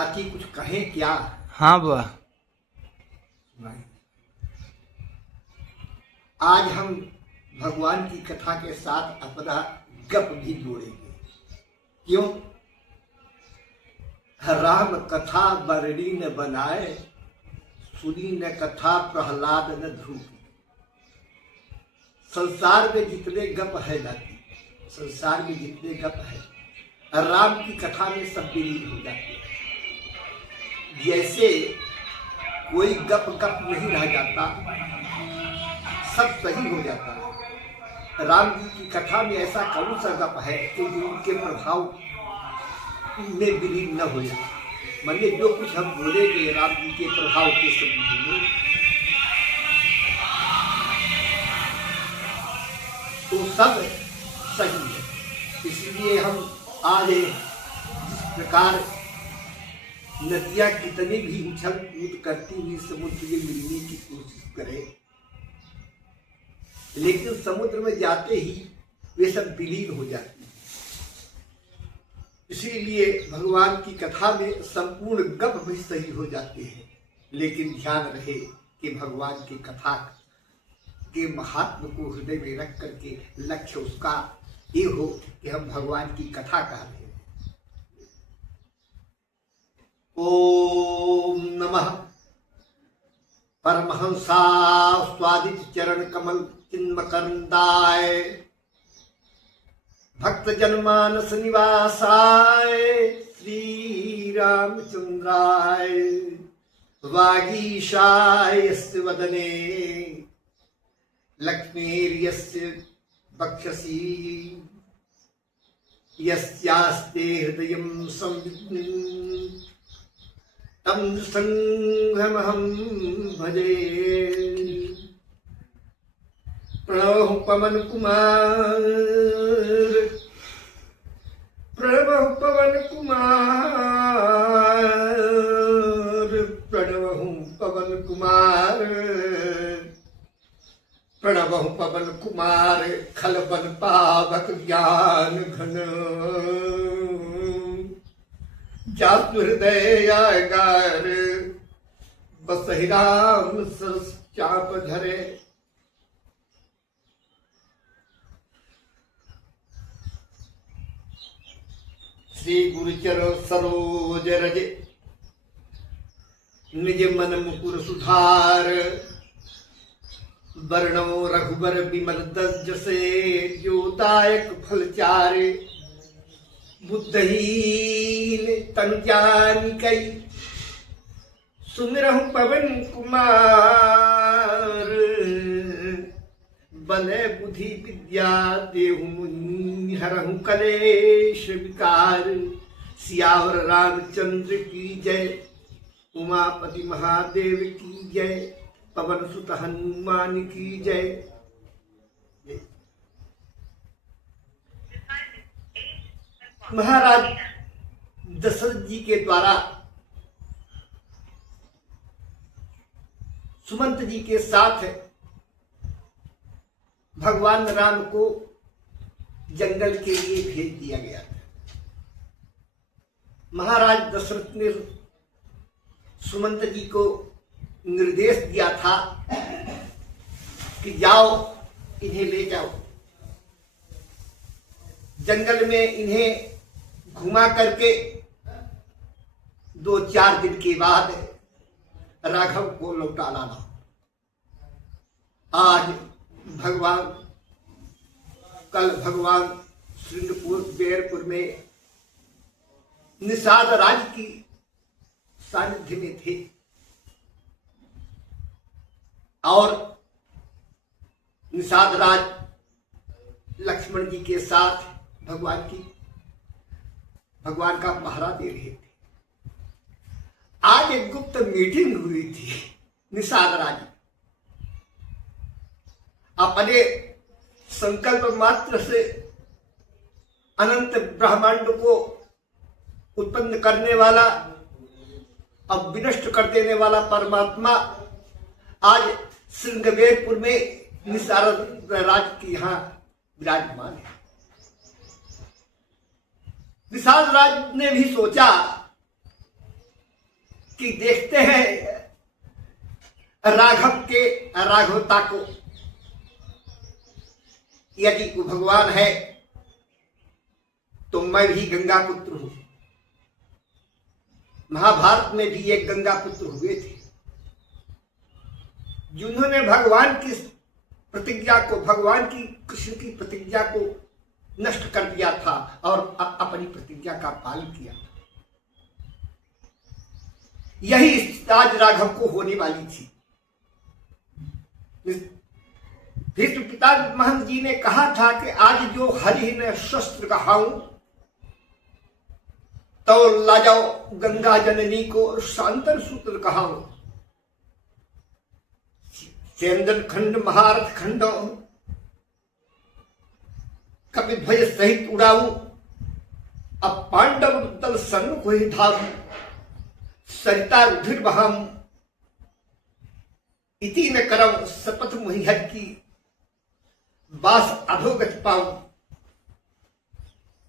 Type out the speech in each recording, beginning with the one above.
ताकि कुछ कहें क्या। हाँ बुआ। आज हम भगवान की कथा के साथ अपना गप भी जोड़ेंगे। क्यों? राम कथा बरड़ी न बनाए, सुनी न कथा प्रहलाद न ध्रुव। संसार में जितने गप है जाती, संसार में जितने गप है राम की कथा में सब विलीन हो जाते हैं। जैसे कोई गप गप नहीं रह जाता, सब सही हो जाता है। राम जी की कथा में ऐसा कौन सा गप है कि जो उनके प्रभाव में विलीन न हो जाए। मानिए जो कुछ हम बोलेंगे राम जी के प्रभाव के संबंध में, तो सब सही है। इसलिए हम आज जिस प्रकार नदियां कितनी भी उछल कूद करती हुई समुद्र में मिलने की कोशिश करें, लेकिन समुद्र में जाते ही वे सब विलीन हो जाती है। इसीलिए भगवान की कथा में संपूर्ण गप भी सही हो जाते हैं। लेकिन ध्यान रहे कि भगवान की कथा के महात्म को हृदय में रख करके लक्ष्य उसका ये हो कि हम भगवान की कथा कर रहे हैं। ओम नमः परमहंसा स्वादित चरण कमल चिन्मकरंदाय भक्त जनमानस निवासाय श्री रामचंद्राय वागीशाय यस्य वदने लक्ष्मीर्यस्य वक्षसि यस्यास्ते हृदयं संवित् तं संघमहं भजे। प्रणव पवन कुमार, प्रणव पवन कुमार, प्रणव पवन कुमार, प्रणव पवन कुमार, खलबन पावक ज्ञान घन। जातु हृदय आगार बसहि राम सरस चाप धरे। श्री गुरुचर सरोज रज निज मन मुकुर सुधार। वर्णो रघुबर बिमल दस जसे ज्योतायक फल चारे। बुद्धहीन तन जान कई सुमिरहु पवन कुमार। बल बुद्धि विद्या देहु मुनि हरहु कलेश विकार। सियावर रामचंद्र की जय, उमापति महादेव की जय, पवन सुत हनुमान की जय। महाराज दशरथ जी के द्वारा सुमंत जी के साथ भगवान राम को जंगल के लिए भेज दिया गया था। महाराज दशरथ ने सुमंत जी को निर्देश दिया था कि जाओ इन्हें ले जाओ, जंगल में इन्हें घुमा करके 2-4 दिन के बाद राघव को लौटा लाना। आज भगवान, कल भगवान श्रृंगपुर बैरपुर में निषाद राज की सानिध्य में थे और निषाद राज लक्ष्मण जी के साथ भगवान का पहरा दे रहे थे। आज एक गुप्त मीटिंग हुई थी। निषाद राज अपने संकल्प मात्र से अनंत ब्रह्मांड को उत्पन्न करने वाला और विनष्ट कर देने वाला परमात्मा आज श्रृंगवेरपुर में निषाद राज के यहाँ विराजमान है। निषाद राज ने भी सोचा कि देखते हैं राघव के राघवता को, यदि वो भगवान है तो मैं भी गंगा पुत्र हूं। महाभारत में भी एक गंगा पुत्र हुए थे जिन्होंने भगवान की प्रतिज्ञा को, भगवान की कृष्ण की प्रतिज्ञा को नष्ट कर दिया था और अपनी प्रतिज्ञा का पालन किया था। यही स्थिति आज राघव को होने वाली थी। भीष्म पितामह जी ने कहा था कि आज जो हरि ने शस्त्र कहाऊं तो लाजाओ गंगा जननी को शांतन सूत्र कहाऊं, चंदन खंड महारथ खंड कपि ध्वज सहित उड़ाऊं, अब पांडव दल सन्मुख हुए धाम, सरिता रुधिर बहाऊं, इति न करम शपथ मुहिहर की, बास अधोगति पाऊं,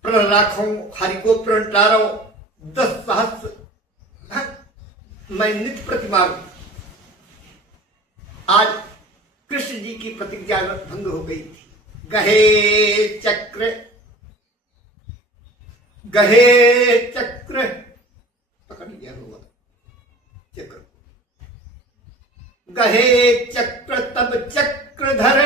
प्रण राखो हरि को प्रण टारो, 10 सहस्र मैं नित्य प्रतिमा। आज कृष्ण जी की प्रतिज्ञा भंग हो गई थी। गहे चक्र पकड़ लिया हुआ चक्र, गहे चक्र तब चक्रधर,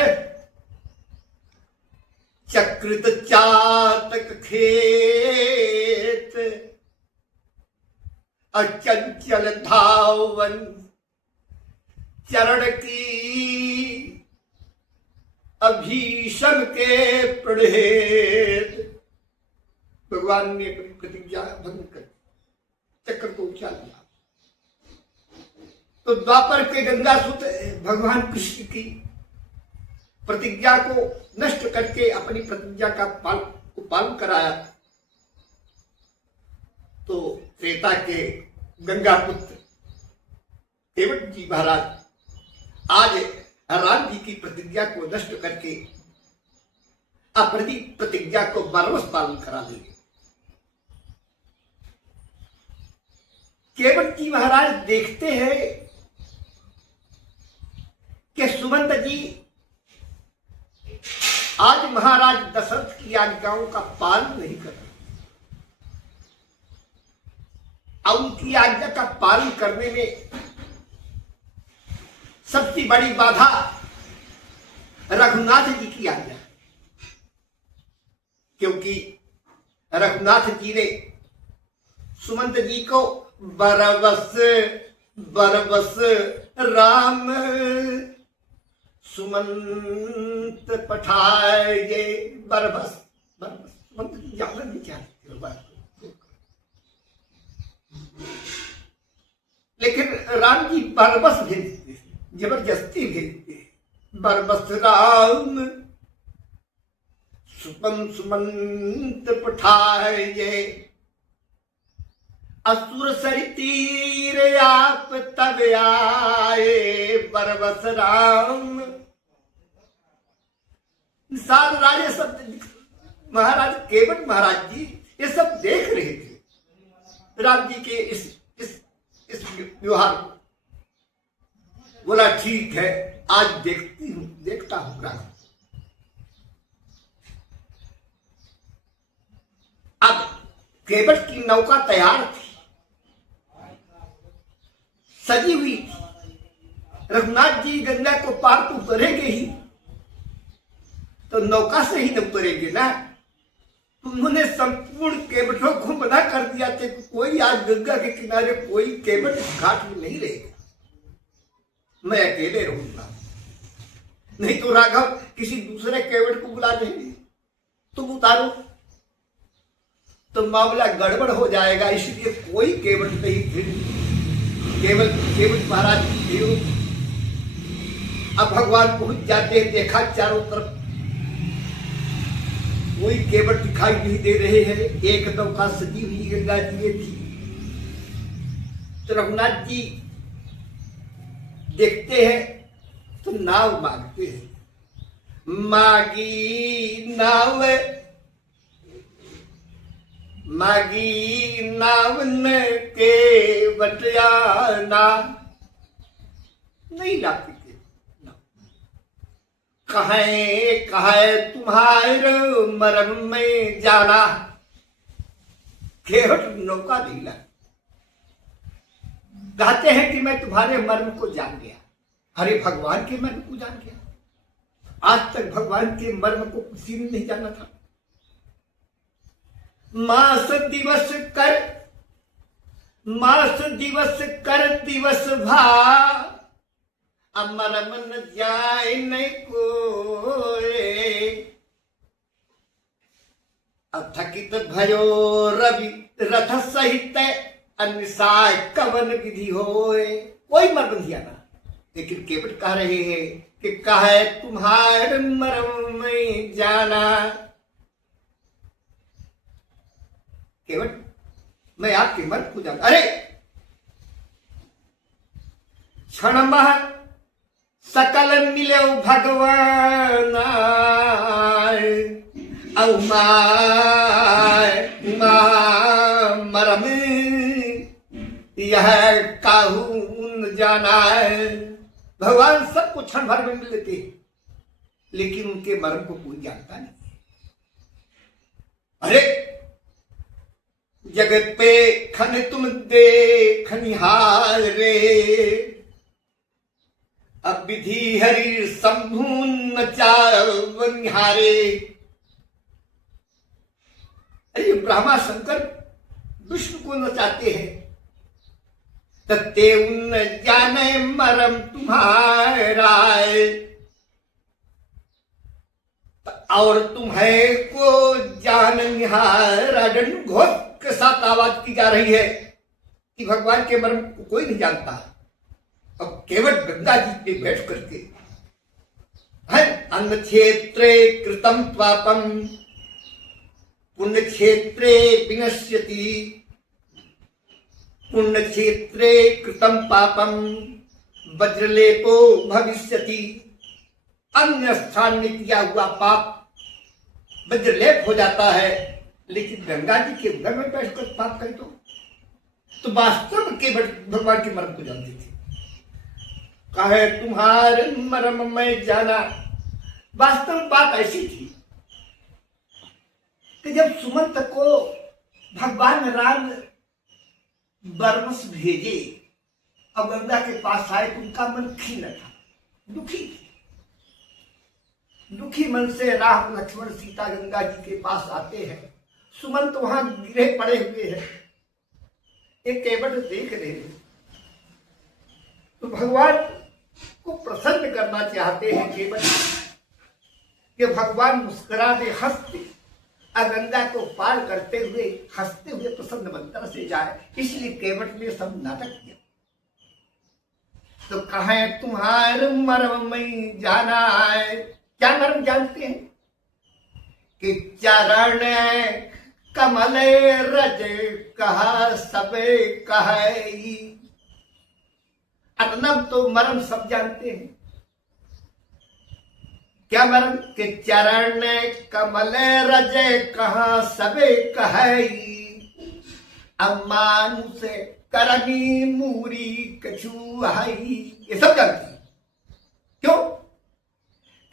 चक्रित चातक खेत, अचंचल धावन चरण की, अभीषण के प्रणेत। भगवान ने अपनी प्रतिज्ञा भंग कर चक्र को उछाल दिया। तो द्वापर के गंगासूत भगवान कृष्ण की प्रतिज्ञा को नष्ट करके अपनी प्रतिज्ञा का पालन कराया। तो त्रेता के गंगा पुत्र केवट जी महाराज आज राम जी की प्रतिज्ञा को नष्ट करके अपनी प्रतिज्ञा को बरबस पालन करा देंगे। केवट जी महाराज देखते हैं कि सुमंत जी आज महाराज दशरथ की आज्ञाओं का पालन नहीं कर रहे, और उनकी आज्ञा का पालन करने में सबसे बड़ी बाधा रघुनाथ जी की आज्ञा, क्योंकि रघुनाथ जी ने सुमंत जी को बरबस बरबस राम सुमंत पठाए, बरबस बरबस सुमंत जी ज्यादा नहीं चाहते, लेकिन राम जी बरबस भेजते, जबरदस्ती भेजते, बरबस राम सुमंत पठाए, असुर सरि तीर आप तब आए, बरबस राम। साल राजे सब महाराज केवट महाराज जी ये सब देख रहे थे राम जी के इस व्यवहार को। बोला ठीक है, आज देखता हूं राघव। अब केवट की नौका तैयार थी, सजी हुई थी। रघुनाथ जी गंगा को पार तो उतरेंगे ही, तो नौका से ही न उतरेंगे ना। उन्होंने संपूर्ण केवटों को मना कर दिया था कि कोई आज गंगा के किनारे कोई केवट घाट में नहीं रहेगा, मैं अकेले रहूंगा। नहीं तो राघव किसी दूसरे केवट को बुला देंगे, तुम उतारो तो मामला गड़बड़ हो जाएगा। इसलिए कोई केवट नहीं थे, केवल केवट महाराज थे। अब भगवान पहुंच जाते हैं, देखा चारों तरफ कोई केवट दिखाई नहीं दे रहे हैं। एक नौका सजी हुई गंगा जी में थी। तो रघुनाथ जी देखते हैं तो नाव मांगते हैं, मागी नाव, मागी नाव न केवट केवट आना नहीं लाते थे। कहे कहे तुम्हारे मरम में जाना, केवट नौका नहीं लाते। कहते हैं कि मैं तुम्हारे मर्म को जान गया। अरे भगवान के मर्म को जान गया? आज तक भगवान के मर्म को किसी ने नहीं जाना था। मास दिवस कर दिवस भा, मरम न जाए नहीं कोई। थकित भयो रवि रथ सहित अनिसाय कवन विधि होए। कोई मर्म नहीं आना, लेकिन केवट कह रहे हैं कि कहे तुम्हारे मर्म में जाना। केवट मैं आपके मर्म को जान। अरे क्षण मह सकल मिले भगवान, मरम यह काहू जाना है। भगवान सबको क्षण भर में मिल लेते हैं, लेकिन उनके मर्म को कोई जानता नहीं। अरे जगत पे खन तुम देखनिहार रे, अब विधि हरि शंभु नचावनिहारे। अरे ब्रह्मा शंकर विष्णु को नचाते हैं, तत्ते उन जाने मरम तुम्हारा, और तुम्हें को जाननिहारा। घोष के साथ आवाज की जा रही है कि भगवान के मर्म को कोई नहीं जानता। अब केवल गंगा जी पे बैठ करके है अन्न क्षेत्रे कृतम पापम पुण्य क्षेत्रे विनश्यति, पुण्य क्षेत्रे कृतम पापम वज्रलेपो भविष्यति। अन्य स्थान में किया हुआ पाप वज्रलेप हो जाता है, लेकिन गंगा जी के उदर में बैठकर पाप करे तो वास्तव में केवल भगवान के मर्म को जानते थे। कहे तुम्हारे मर्म में जाना। वास्तव बात ऐसी थी कि जब सुमंत को भगवान राम बरमस भेजे और गंगा के पास आए तो उनका मन खिन्न था, दुखी थी। दुखी मन से राम लक्ष्मण सीता गंगा जी के पास आते हैं। सुमंत वहां गिरे पड़े हुए हैं, एक केवट देख रहे हैं, तो भगवान को प्रसन्न करना चाहते हैं केवट कि भगवान मुस्कुरा दे, हंसते गंगा को पार करते हुए हंसते हुए प्रसन्न मंत्र से जाए। इसलिए केवट ने सब नाटक किया। तो कहे तुम्हारे मर्म में जाना है। क्या मर्म जानते हैं कि चरण कमल रज कहा सबे कहे। अतनब तो मर्म सब जानते हैं। क्या मर्म के चरण कमल रज कहा सबे कहे, अमानुष करनी मूरी कछु आई। ये सब जानते हैं। क्यों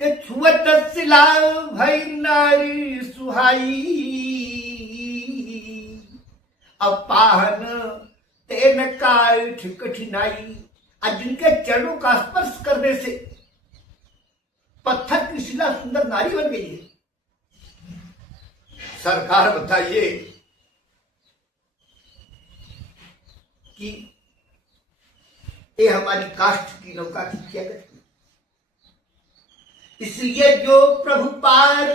कि छुअत सिला भई नारी सुहाई, अपाहन तेन काठ कठिनाई। आज जिनके चरणों का स्पर्श करने से पत्थर की शिला सुंदर नारी बन गई है। सरकार बताइए कि ये हमारी काष्ठ की नौका की क्या करती। इसलिए जो प्रभु पार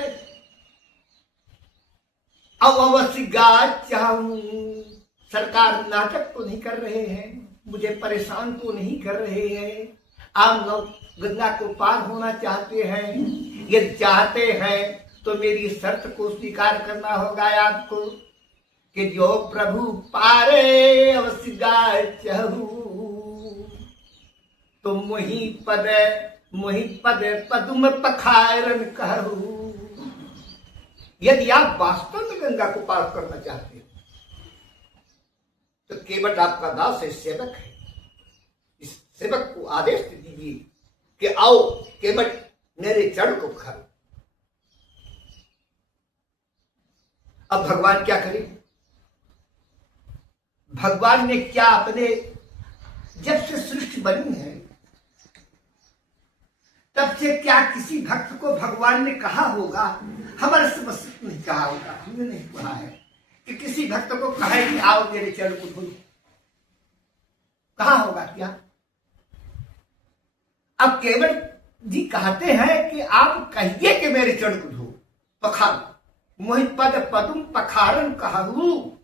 अब अवश्य गा चाहूं। सरकार नाटक तो नहीं कर रहे हैं, मुझे परेशान तो नहीं कर रहे हैं। आप गंगा को पार होना चाहते हैं, यदि चाहते हैं तो मेरी शर्त को स्वीकार करना होगा आपको कि जो प्रभु पारे अवश्य गा चाहू, तो मोही पद पदुम पखारन कहू। यदि आप वास्तव में गंगा को पार करना चाहते हैं तो केवट आपका दास है, सेवक है, इस सेवक को आदेश दीजिए कि आओ केवट मेरे चरण को पखारो। अब भगवान क्या करें? भगवान ने क्या अपने जब से सृष्टि बनी है तब से क्या किसी भक्त को भगवान ने कहा होगा? हमारे से बस नहीं कहा होगा, हमने नहीं पढ़ा है कि किसी भक्त को कहे कि आओ मेरे चरण को धो। कहा होगा क्या? अब केवल जी कहते हैं कि आप कहिए कि मेरे चरण को धो, पखारो। मोहि पद पदुम पखारन कहू।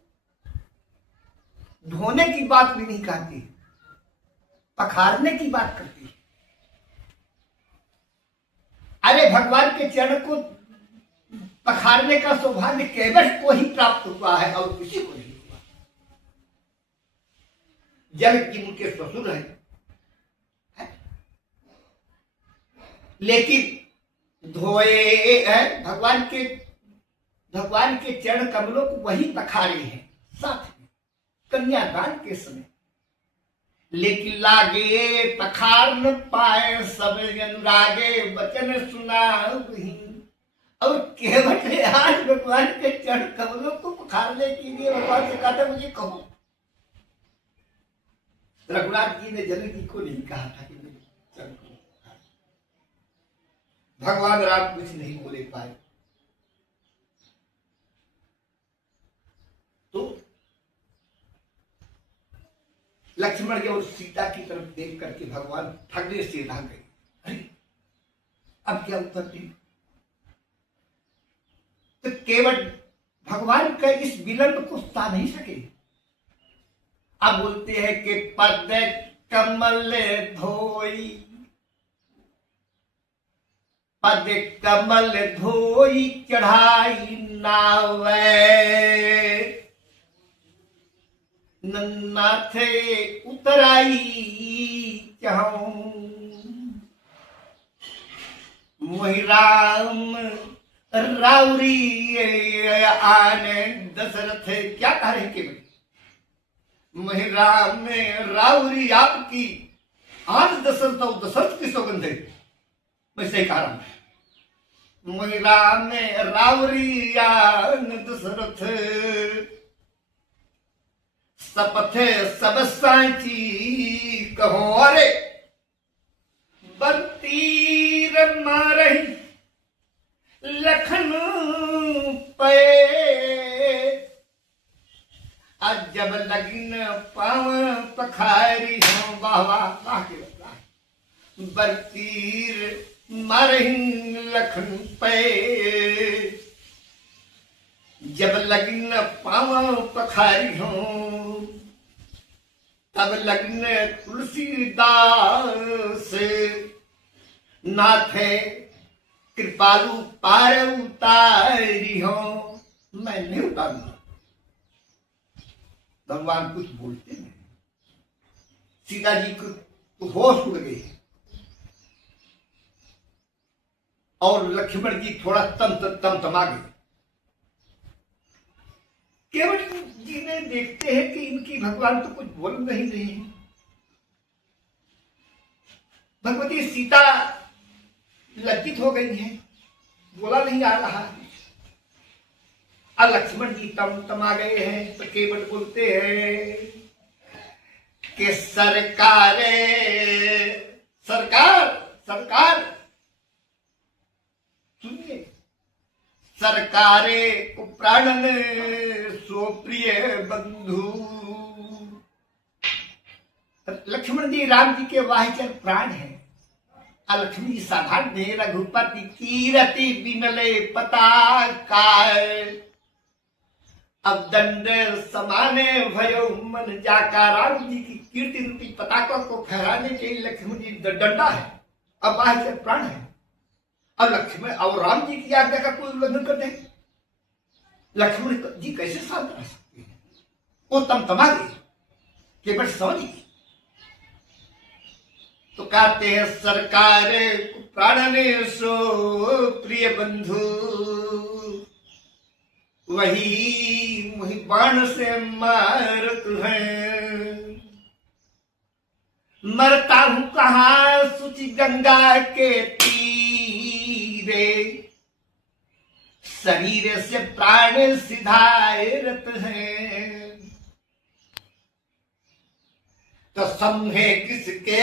धोने की बात भी नहीं कहती, पखारने की बात करती है। अरे भगवान के चरण को पखारने का सौभाग्य केवल को ही प्राप्त हुआ है और किसी को नहीं हुआ। जल की उनके ससुर है, लेकिन धोए है भगवान के चरण कमलों को वही पखारे हैं साथ में कन्यादान के समय। लेकिन लागे पखार न पाए सब अनुरागे वचन सुना वही। और केवट ने आज भगवान के चरण कमलों को पखारने के लिए भगवान से कहा था मुझे कहो। रघुनाथ जी ने जनक को नहीं कहा था कि मेरे चरण को पखार। भगवान राम कुछ नहीं बोले पाए। तो लक्ष्मण जी और सीता की तरफ देख करके भगवान ठगने से रह गए। अरे अब क्या उत्तर दें? तो केवल भगवान का इस विलंब को सा नहीं सके। अब बोलते हैं कि पद कमल धोई, पद कमल धोई चढ़ाई नावे। नन्नाथे उतराई चाहूं, मोहि राम राउरी आने दशरथ। क्या कह रहे केवल? मोहि राम में राउरी आपकी आन दशरथ और दशरथ की सौगंध है। मैं सही कह रहा हूं। मोहि राम में राउरी आन दशरथ, सपथे सब सांची कहो। अरे बंतीर मारही लखन पे, आज जब लगिन पाव पखारी हो। वाह वाह वाह के वाह। बंतीर मारही लखन पे, जब लगिन पाव पखारी हो। तब लग्न तुलसीदास नाथे कृपालु पार उतारी हो। मैं नहीं उतारूंगा। भगवान कुछ बोलते नहीं। सीता जी को होश उड़ गई और लक्ष्मण जी थोड़ा तमा गए। केवट जी ने देखते हैं कि इनकी भगवान तो कुछ बोल नहीं रही है। भगवती सीता लज्जित हो गई है, बोला नहीं आ रहा। और लक्ष्मण जी तमा गए हैं। तो केवट बोलते हैं कि सरकार सरकार सरकार सुनिए। सरकारे को प्राणन सो प्रिय बंधु। लक्ष्मण जी राम जी के वाहिचर प्राण है। लक्ष्मण जी साधारण में रघुपति कीरति बिनले पता काय। अब दंड समाने भयो मन जाका। राम जी की कीर्ति रूपी पताका को फहराने के लिए लक्ष्मण जी डंडा है, अब वाहिचर प्राण है। और लक्ष्मण और राम जी की आज्ञा का कोई उल्लंघन कर दे, लक्ष्मण जी कैसे शांत रह सकते हैं? वो तमा गए, केवल समझ गए। तो कहते हैं सरकार प्राणने सो प्रिय बंधु, वही मुहि बाण से मारत है। मरता हूं कहां सुचि गंगा के तीरे, शरीर से प्राण सिधारत है। तो समझे किसके,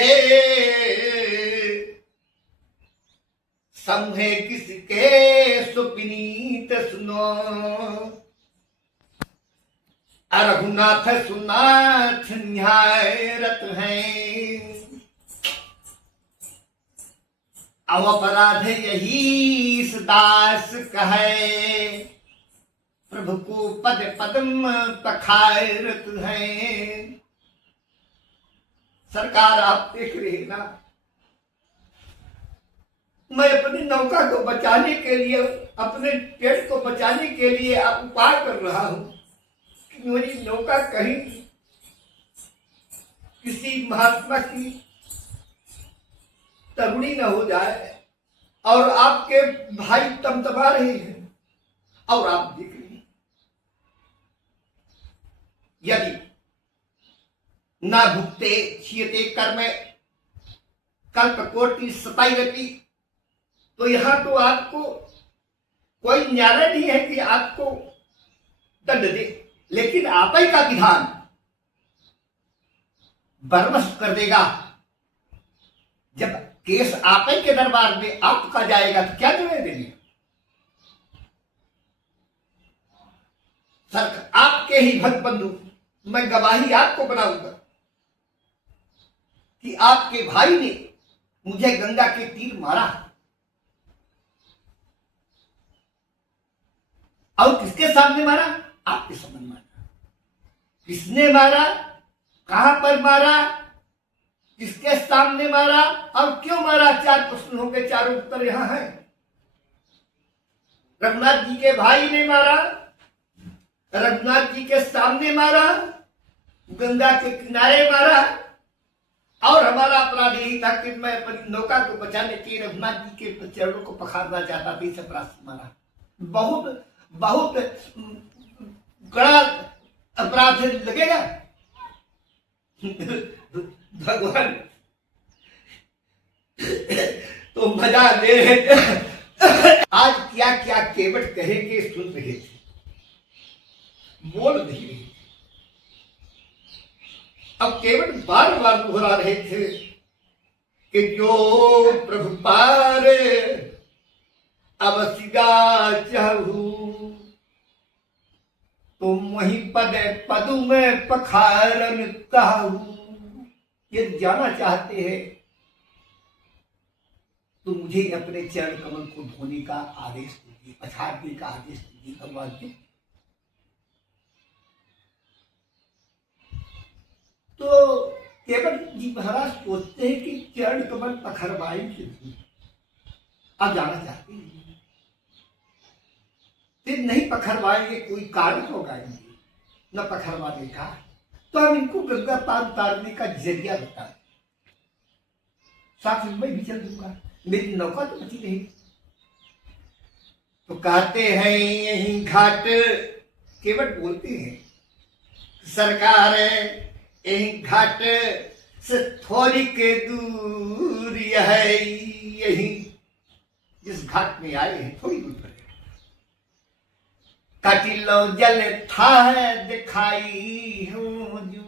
समझे किसके सुपनीत सुनो, रघुनाथ सुनाथ न्यायरत है। अब अपराध यही दास कहे, प्रभु को पद पद्म पखारत है। सरकार आप देख रहे ना, मैं अपनी नौका को बचाने के लिए, अपने पेड़ को बचाने के लिए आप उपाय कर रहा हूं कि मेरी नौका कहीं किसी महात्मा की तरुणी न हो जाए। और आपके भाई तमतमा रहे हैं और आप देख रहे हैं, यदि न भुगते क्षीयते कर्म कल्प कोटि सताइरति, तो यहां तो आपको कोई न्याय नहीं है कि आपको दंड दे, लेकिन आप ही का विधान बर्मस कर देगा। जब केस आप ही के दरबार में आपका जाएगा तो क्या निर्णय देंगे? सर आपके ही भक्त बंधु, मैं गवाही आपको बनाऊंगा कि आपके भाई ने मुझे गंगा के तीर मारा। और किसके सामने मारा? आपके सामने मारा। किसने मारा, कहां पर मारा, किसके सामने मारा और क्यों मारा? 4 प्रश्न हो गए, चारों उत्तर यहां है। रघुनाथ जी के भाई ने मारा, रघुनाथ जी के सामने मारा, गंगा के किनारे मारा। और हमारा अपराध यही था कि मैं अपनी नौका को बचाने के रघुनाथ जी के चरणों को पखारना चाहता था, इस अपराध से मारा। बहुत बहुत बड़ा अपराध लगेगा। भगवान तो मजा ले रहे। आज क्या क्या केवट कहे के सुन रहे थे, बोल नहीं रहे। अब केवट बार बार दोहरा रहे थे कि जो प्रभु पार अवसिगा चाहू, तुम वही पद पदु में पखारन कहू। ये जाना चाहते हैं तो मुझे अपने चरण कमल को धोने का आदेश दीजिए, पछाड़ने का आदेश दीजिए भगवान जी। तो केवल जी महाराज सोचते हैं कि चरण कमल पखरवाएंगे, आप जाना चाहते हैं फिर नहीं पखरवाएंगे, कोई कारण होगा इनकी न पखरवाने का, तो हम इनको गंगा पार उतारने का जरिया बताएं। साथ में भी चल दूंगा, मेरी नौका तो बची नहीं। तो कहते हैं यही घाट, केवट बोलते हैं सरकार यही घाट से थोड़ी के दूर है, यही जिस घाट में आए हैं थोड़ी दूर पर कटिलो जल था दिखाई हूं जू,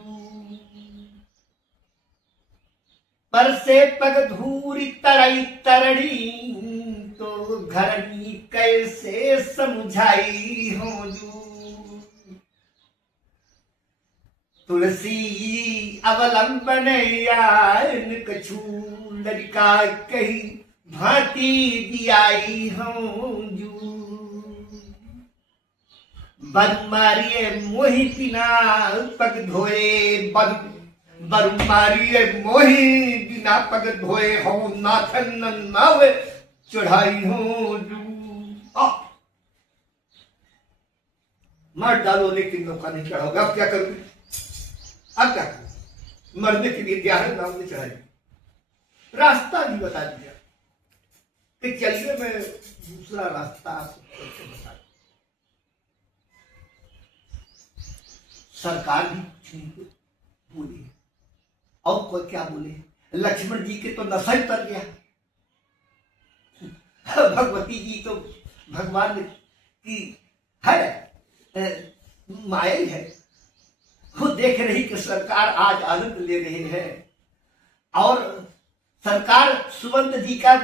पर से पग धूरी तरई तरड़ी, तो घरनी कैसे समझाई हूं जू। तुलसी अवलंबन यान कछु, लड़का कही भांति दियाई हूं जू। बरु मारिए मोहि बिना पग धोए, बरु मारिए मोहि बिना पग धोए, हो नाथन नाव चढ़ाई हो जू। मार डालो लेकिन नौका नहीं चढ़ाओगे, अब क्या करोगे? अब क्या करोगे? मरने के लिए तैयार है, नाव नहीं चढ़ाई। रास्ता भी बता दिया कि चलिए मैं दूसरा रास्ता आपको बता। सरकार भी कुछ नहीं बोली। और कोई क्या बोले, लक्ष्मण जी के तो नशा ही उतर गया। भगवती जी तो भगवान की है माया ही है, वो देख रही कि सरकार आज आनंद ले रहे हैं। और सरकार सुमंत जी का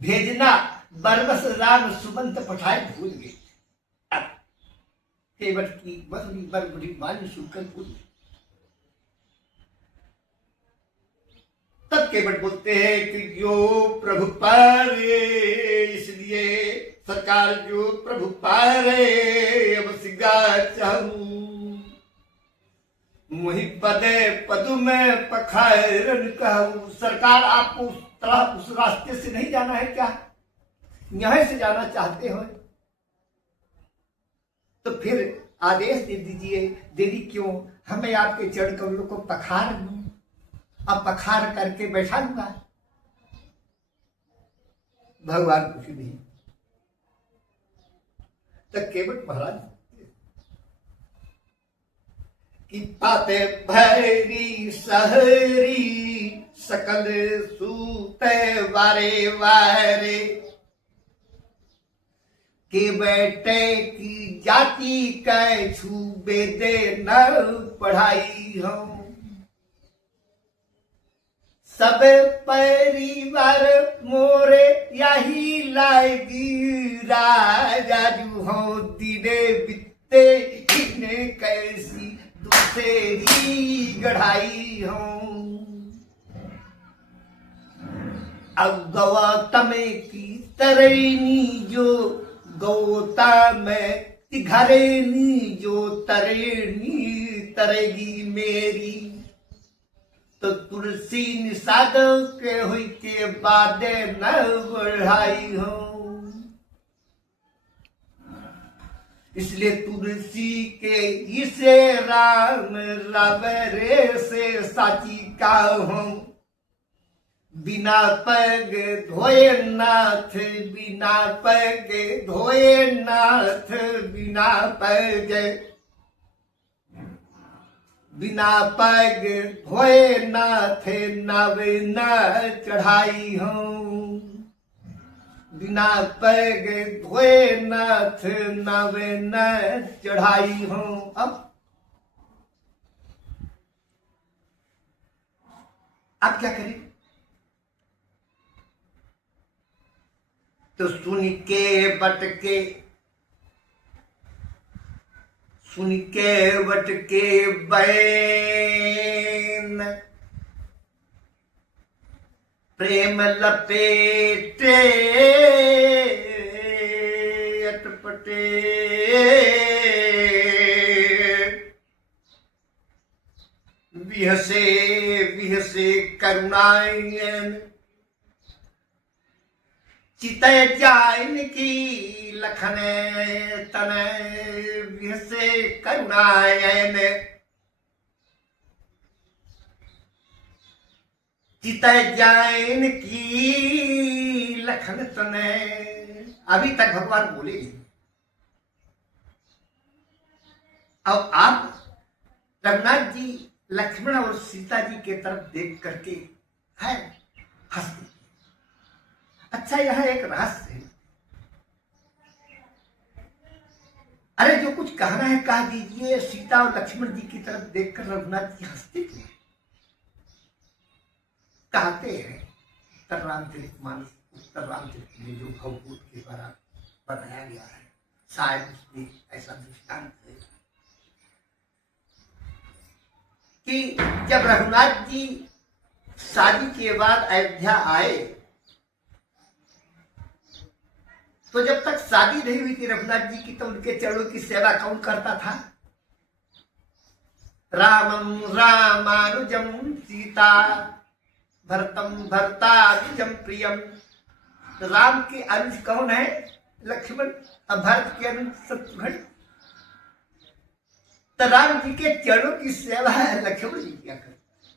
भेजना बरबस राम सुमंत पठाए भूल गए। केवट की बड़ी बड़ी मान सुनकर भूल। तब केवट बोलते हैं कि जो प्रभु पारे, इसलिए सरकार जो प्रभु पारे अब सिगा चाहूं, मुहि पदे पदु में पखारन कहूं। सरकार आपको उस तरह उस रास्ते से नहीं जाना है क्या, यहीं से जाना चाहते हो तो फिर आदेश दे दीजिए। देरी क्यों, हमें आपके चरण कमलों को पखार दूं, अब पखार करके बैठा लूंगा। भगवान कुछ नहीं। तो केवट महाराज की पाते भैरी सहरी सकल सूते वारे वारे, के बेटे की जाति कै छूबे दे न पढ़ाई हम, सब परिवार मोरे यही लाएगी राजू हो, दिने बिते इन्हें कैसी दूसरी गढ़ाई हूं। अब गौतम की तरैनी जो गौता में घरेनी, जो तरेनी तरेगी मेरी, तो तुलसी निषाद के हुई के बाद न बढ़ाई हूं। इसलिए तुलसी के इसे राम रबरे से साची का हूं, बिना पग धोए नाथ, बिना पग धोए नाथ, बिना पग बिना पग धोए नाथ नव न चढ़ाई हूं, बिना पग धोए नाथ नव न चढ़ाई हूं। अब क्या करें, तो सुन के बट के बैन, प्रेम लपेटे अटपटे, विहसे विहसे करुणायन, चितय जाइन की लखन तन, विहसे करुणायन, चितय जाइन की लखन तन। अभी तक भगवान बोले। अब आप रघुनाथ जी लक्ष्मण और सीता जी के तरफ देख करके है हंसते। अच्छा, यह एक रहस्य है। अरे जो कुछ कहना है कह दीजिए। सीता और लक्ष्मण जी की तरफ देखकर रघुनाथ जी हंसते थे। कहते हैं उत्तर रामचरितमानस, उत्तर रामचरित में जो भवभूत के द्वारा बनाया गया है, शायद उसमें ऐसा दृष्टांत है कि जब रघुनाथ जी शादी के बाद अयोध्या आए, तो जब तक शादी नहीं हुई थी रघुनाथ जी की, तो उनके चरणों की सेवा कौन करता था? रामम रामानुजम सीता भरतम भरतानुजम प्रियम। तो राम के अनुज कौन है? लक्ष्मण। और भरत के अनुज शत्रुघ्न। तो राम जी के चरणों की सेवा है लक्ष्मण जी किया करते,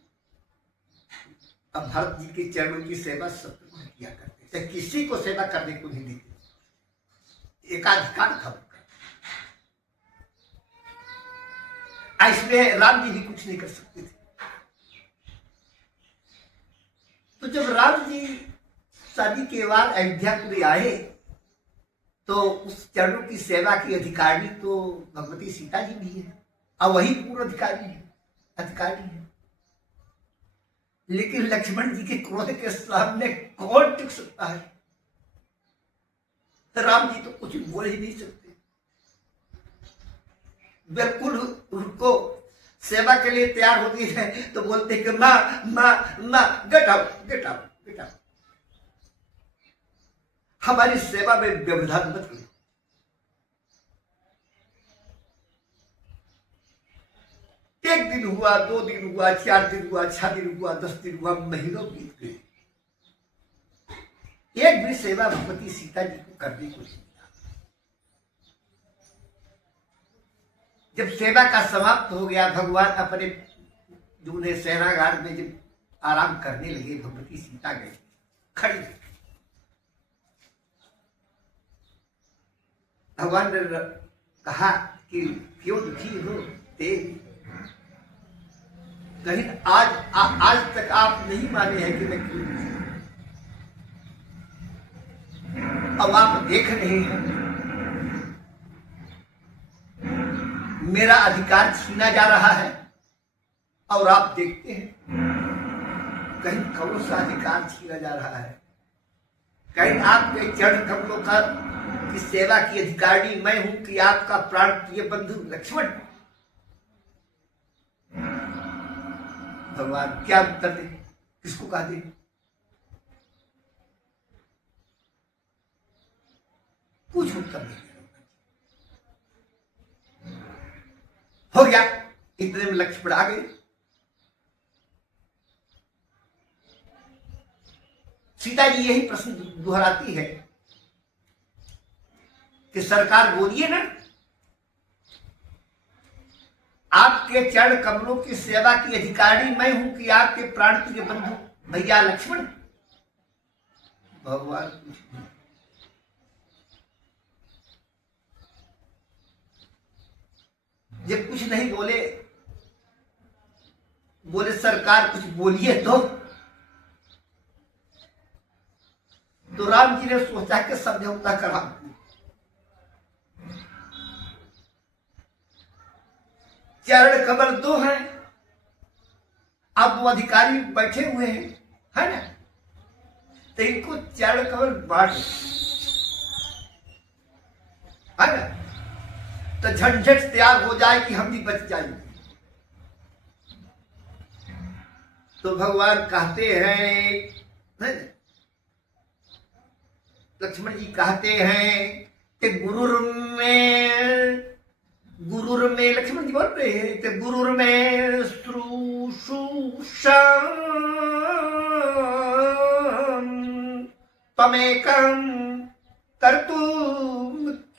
अब भरत जी के चरणों की सेवा शत्रुघ्न किया करते थे। किसी को सेवा करने को नहीं देते, एकाधिकार था। इसमें राम जी भी कुछ नहीं कर सकते थे। तो जब राम जी शादी के बाद अयोध्यापुरी आए तो उस चरणों की सेवा की अधिकारी तो भगवती सीता जी भी है और वही पूर्ण अधिकारी है। लेकिन लक्ष्मण जी के क्रोध के सामने कौन टिक सकता है? राम जी तो कुछ बोल ही नहीं सकते, बिल्कुल उनको सेवा के लिए तैयार होती है तो बोलते कि माँ माँ माँ गेट आउट, हमारी सेवा में व्यवधान मत करो। एक दिन हुआ, 2 दिन हुआ, 4 दिन हुआ, 6 दिन हुआ, 10 दिन हुआ, महीनों बीत गए, एक भी सेवा भगवती सीता जी को करने को नहीं मिला। जब सेवा का समाप्त हो गया, भगवान अपने दूल्हे सेनागार में जब आराम करने लगे, भगवती सीता गई खड़ी। भगवान ने कहा कि क्यों दुखी हो तेज? कहीं आज तक आप नहीं माने हैं कि मैं क्यों दुखी हूं। अब आप देख रहे हैं मेरा अधिकार छीना जा रहा है और आप देखते हैं कहीं कौन सा अधिकार छीना जा रहा है? कहीं आपके चरण कमलों का की सेवा की अधिकारी मैं हूं कि आपका प्राण प्रिय बंधु लक्ष्मण? भगवान क्या उत्तर दे, किसको कहा दे? कुछ उत्तर नहीं हो गया। इतने में लक्ष्मण आ गए। सीता जी यही प्रश्न दोहराती है कि सरकार बोलिए ना, आपके चरण कमलों की सेवा की अधिकारी मैं हूं कि आपके प्राण प्रिय बंधु भैया लक्ष्मण? भगवान जब कुछ नहीं बोले, बोले सरकार कुछ बोलिए तो राम जी ने सोचा कि समझौता करा। चरण कमल 2 हैं, अब वो अधिकारी बैठे हुए हैं, है ना? तो इनको चरण कमल बांट, है ना? तो झंझट तैयार हो जाए कि हम भी बच जाएंगे। तो भगवान कहते हैं, लक्ष्मण जी कहते हैं कि गुरुर में लक्ष्मण जी बोल रहे हैं कि गुरुर में श्रूषुषम तमेकं कर्तुमिच्छसि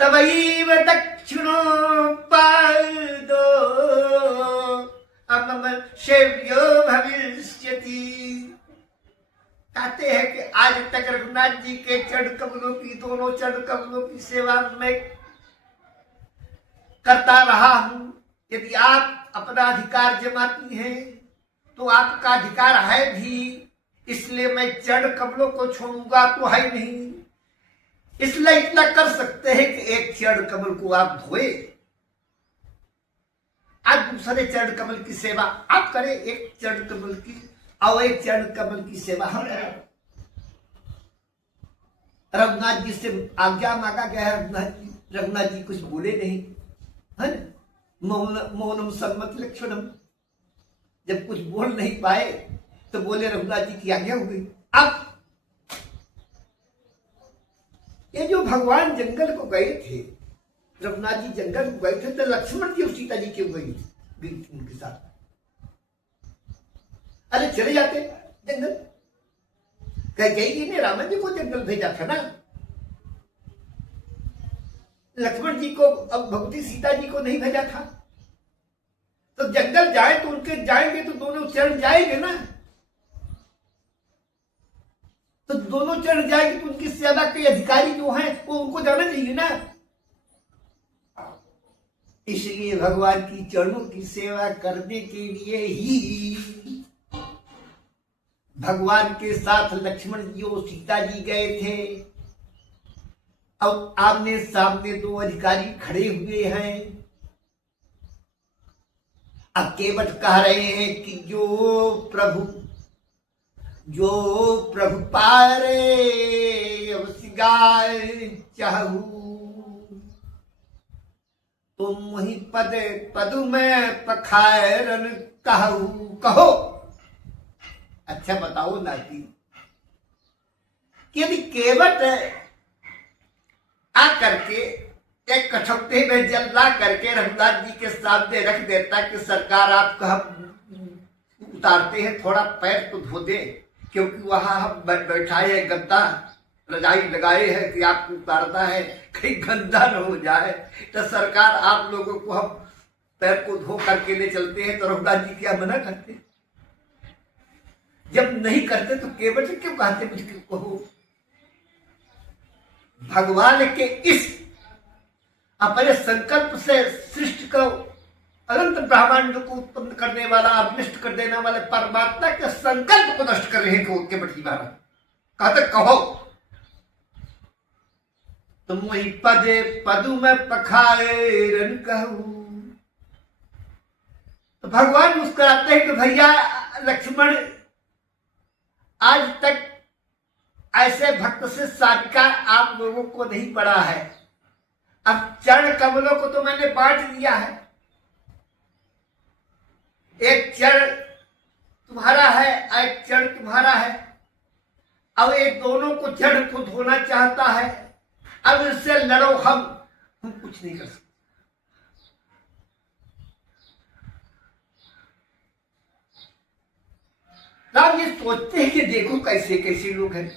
तवैव दक्षिणोपादो मम सेव्यो भविष्यति। कहते हैं कि आज तक रघुनाथ जी के चरण कमलों की, दोनों चरण कमलों की सेवा में करता रहा हूं। यदि आप अपना अधिकार जमाती हैं तो आपका अधिकार है भी, इसलिए मैं चरण कमलों को छोड़ूंगा तो है नहीं। इसलिए इतना कर सकते हैं कि एक चरण कमल को आप धोए, आज दूसरे चरण कमल की सेवा आप करें, एक चरण कमल की और एक चरण कमल की सेवा हम करें। रघुनाथ जी से आज्ञा मांगा गया है, रघुनाथ जी कुछ बोले नहीं, है ना? मौनम सम्मत लक्ष्मणम, जब कुछ बोल नहीं पाए तो बोले रघुनाथ जी की आज्ञा हो गई। अब ये जो भगवान जंगल को गए थे, रघुनाथ जी जंगल को गए थे, तो लक्ष्मण जी और सीता जी क्यों गई थी उनके साथ? अरे चले जाते जंगल, कह गई ने रावण जी को जंगल भेजा था ना। लक्ष्मण जी को, अब भगवती सीता जी को नहीं भेजा था, तो जंगल जाए तो उनके जाएंगे तो दोनों चरण जाएंगे ना, तो दोनों चरण जाएंगे तो उनकी सेवा के अधिकारी जो हैं वो उनको जाना चाहिए ना। इसलिए भगवान की चरणों की सेवा करने के लिए ही भगवान के साथ लक्ष्मण जी और सीता जी गए थे। अब आमने सामने दो अधिकारी खड़े हुए हैं। अब केवट कह रहे हैं कि जो प्रभु पारे गाय चाहू, तुम मुहि पदु में पखारन कहू। कहो अच्छा बताओ नाती, कि यदि केवट आ करके एक कठौते में जल ला करके रघुनाथ जी के सामने रख देता कि सरकार आपको हम उतारते हैं, थोड़ा पैर तो धो दे, क्योंकि वहां हम बैठाए है गद्दा रजाई लगाए हैं कि आपको उतारना है, कहीं गंदा न हो जाए, तो सरकार आप लोगों को हम पैर को धो करके ले चलते हैं। तो रघुनाथ जी क्या मना करते? जब नहीं करते तो केवट क्यों कहते मुझे कहो? भगवान के इस अपने संकल्प से सृष्टि को, अनंत ब्रह्मांड को उत्पन्न करने वाला, अभिष्ट कर देने वाले परमात्मा के संकल्प को नष्ट कर रहे हैं केवट जी महाराज। कहते कहो तुम वही पदु में पखारन कहू। तो भगवान मुस्कुराते हैं कि भैया लक्ष्मण, आज तक ऐसे भक्त से साक्षात्कार आप लोगों को नहीं पड़ा है। अब चरण कमलों को तो मैंने बांट दिया है, एक चरण तुम्हारा है, एक चरण तुम्हारा है। अब एक दोनों को चरण को धोना चाहता है, अब इससे लड़ो, हम कुछ नहीं कर सकते। राम ये सोचते हैं कि देखो कैसे कैसे लोग हैं,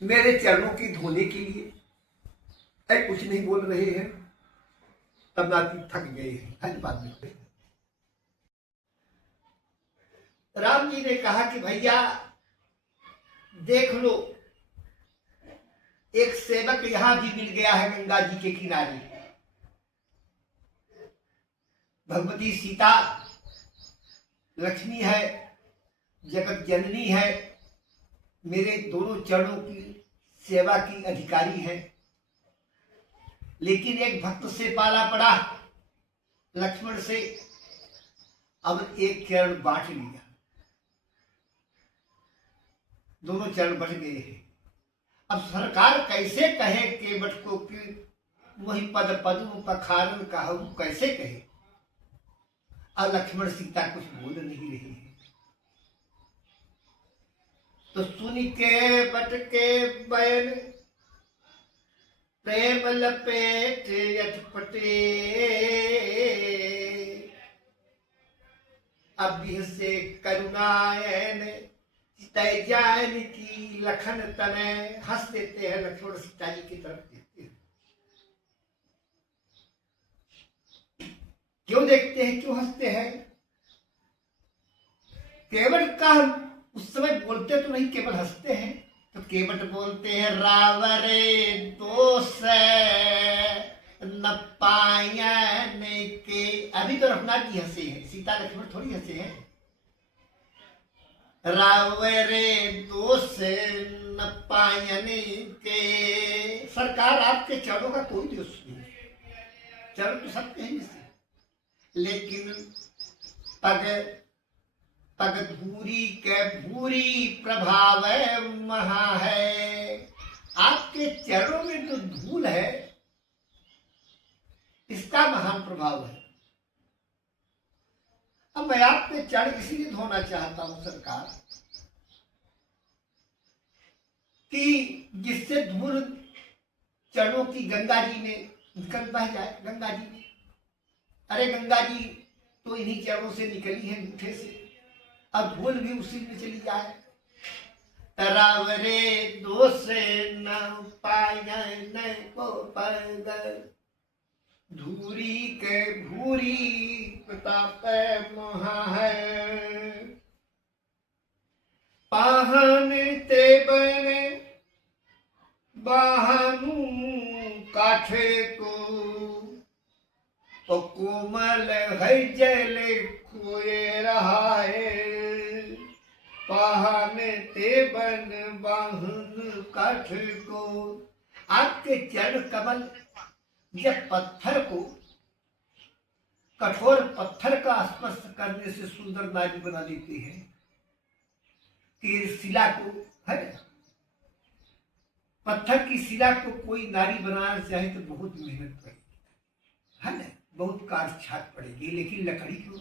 मेरे चरणों की धोने के लिए कुछ नहीं बोल रहे हैं। तब नाती थक गए हैं। बाद में राम जी ने कहा कि भैया देख लो, एक सेवक यहां भी मिल गया है गंगा जी के किनारे। भगवती सीता लक्ष्मी है, जगत जननी है, मेरे दोनों चरणों की सेवा की अधिकारी है। लेकिन एक भक्त से पाला पड़ा लक्ष्मण से, अब एक चरण बांट लिया, दोनों चरण बढ़ गए हैं। अब सरकार कैसे कहे केवट को कि वही पदु पखारन कहू, कैसे कहे? और लक्ष्मण सीता कुछ बोल नहीं रही है। तो सुन के पट के बयन प्रेम लपेट अटपटे, अभी से करुणायन तय जान की लखन तने। हंस देते हैं लक्ष्मण सीता जी की तरफ देखते हैं। क्यों देखते हैं, क्यों हंसते हैं? केवट का उस समय बोलते तो नहीं, केवल हंसते हैं। तो केवट बोलते हैं रावरे दोष न पायन के। अभी तो रघुनाथ जी हंसे हैं, सीता लक्ष्मण थोड़ी हंसे हैं। रावरे दोष न पायन के, सरकार आपके चरणों का कोई दोष नहीं, चरण तो सबके हैं जिससे, लेकिन पग धूरी के भूरी प्रभाव महा है। आपके चरणों में जो धूल है इसका महान प्रभाव है। अब मैं आपके चरण इसीलिए धोना चाहता हूं सरकार, कि जिससे धूल चरणों की गंगा जी में निकल बह जाए। गंगा जी में, अरे गंगा जी तो इन्हीं चरणों से निकली है मीठे से, अब धूल भी उसी में चली जाए। तरावरे दोष न पायन को पग, धूरी के भूरी प्रताप महा है। पाहन ते बने बाहनु काठे को, ओ कोमल है जल खोए रहा है, पहाने ते बन बाहन काठ को। आपके चरण कमल जब पत्थर को, कठोर पत्थर का स्पर्श करने से सुंदर नारी बना देती है, कि शिला को है, पत्थर की शिला को कोई नारी बनाना चाहे तो बहुत मेहनत पड़ेगी, है ना, बहुत काट छाट पड़ेगी। लेकिन लकड़ी को,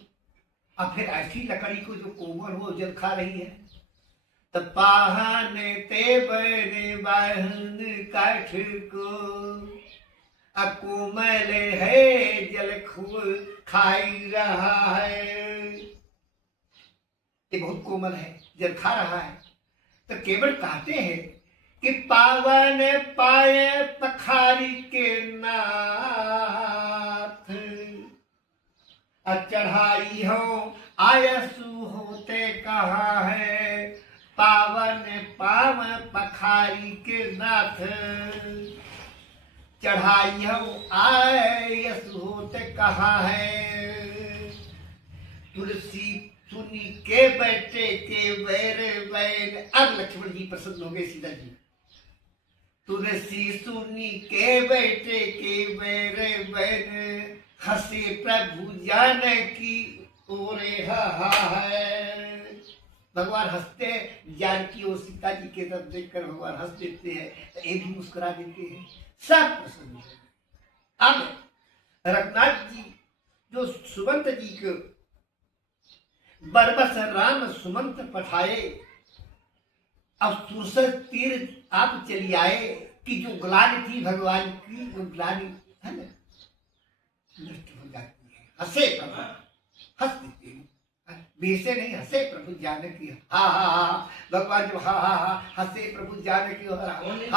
अब फिर ऐसी लकड़ी को जो कोमल हो, जल खा रही है, तब पहाने ते बने बाहन काठ को, कोमल है जल खूब खाई रहा है। ये बहुत कोमल है, जल खा रहा है। तो केवल कहते हैं कि पावन पाए पखारी के नाथ, चढ़ाई हो आयसु होते कहा है, पावन पाव पखारी के नाथ, चढ़ाई हो आयसु होते कहा है। तुलसी सुनी के बैठे के बैर बैन। अब लक्ष्मण जी प्रसन्न हो गए सीता जी। तुलसी सुनी के बैठे के बैर बैन, हंसे प्रभु जानकी ओरे है। भगवान हंसते जानकी और सीता जी के तरफ देखकर भगवान हंस देते हैं, तो ये भी मुस्कुरा देते हैं, सब प्रसन्न है। अब रघुनाथ जी जो सुमंत जी को बरबस राम सुमंत पठाए, अब सुरसर तीर आप चली आए, कि जो ग्लानि थी भगवान की, वो ग्लानि है ना नष्ट हो जाती है। हंसे प्रभु, हंस देते हैं, बेसे नहीं हंसे प्रभु जानकी, हा हा हा। भगवान जब हा हा हा हंसे प्रभु जानकी, हा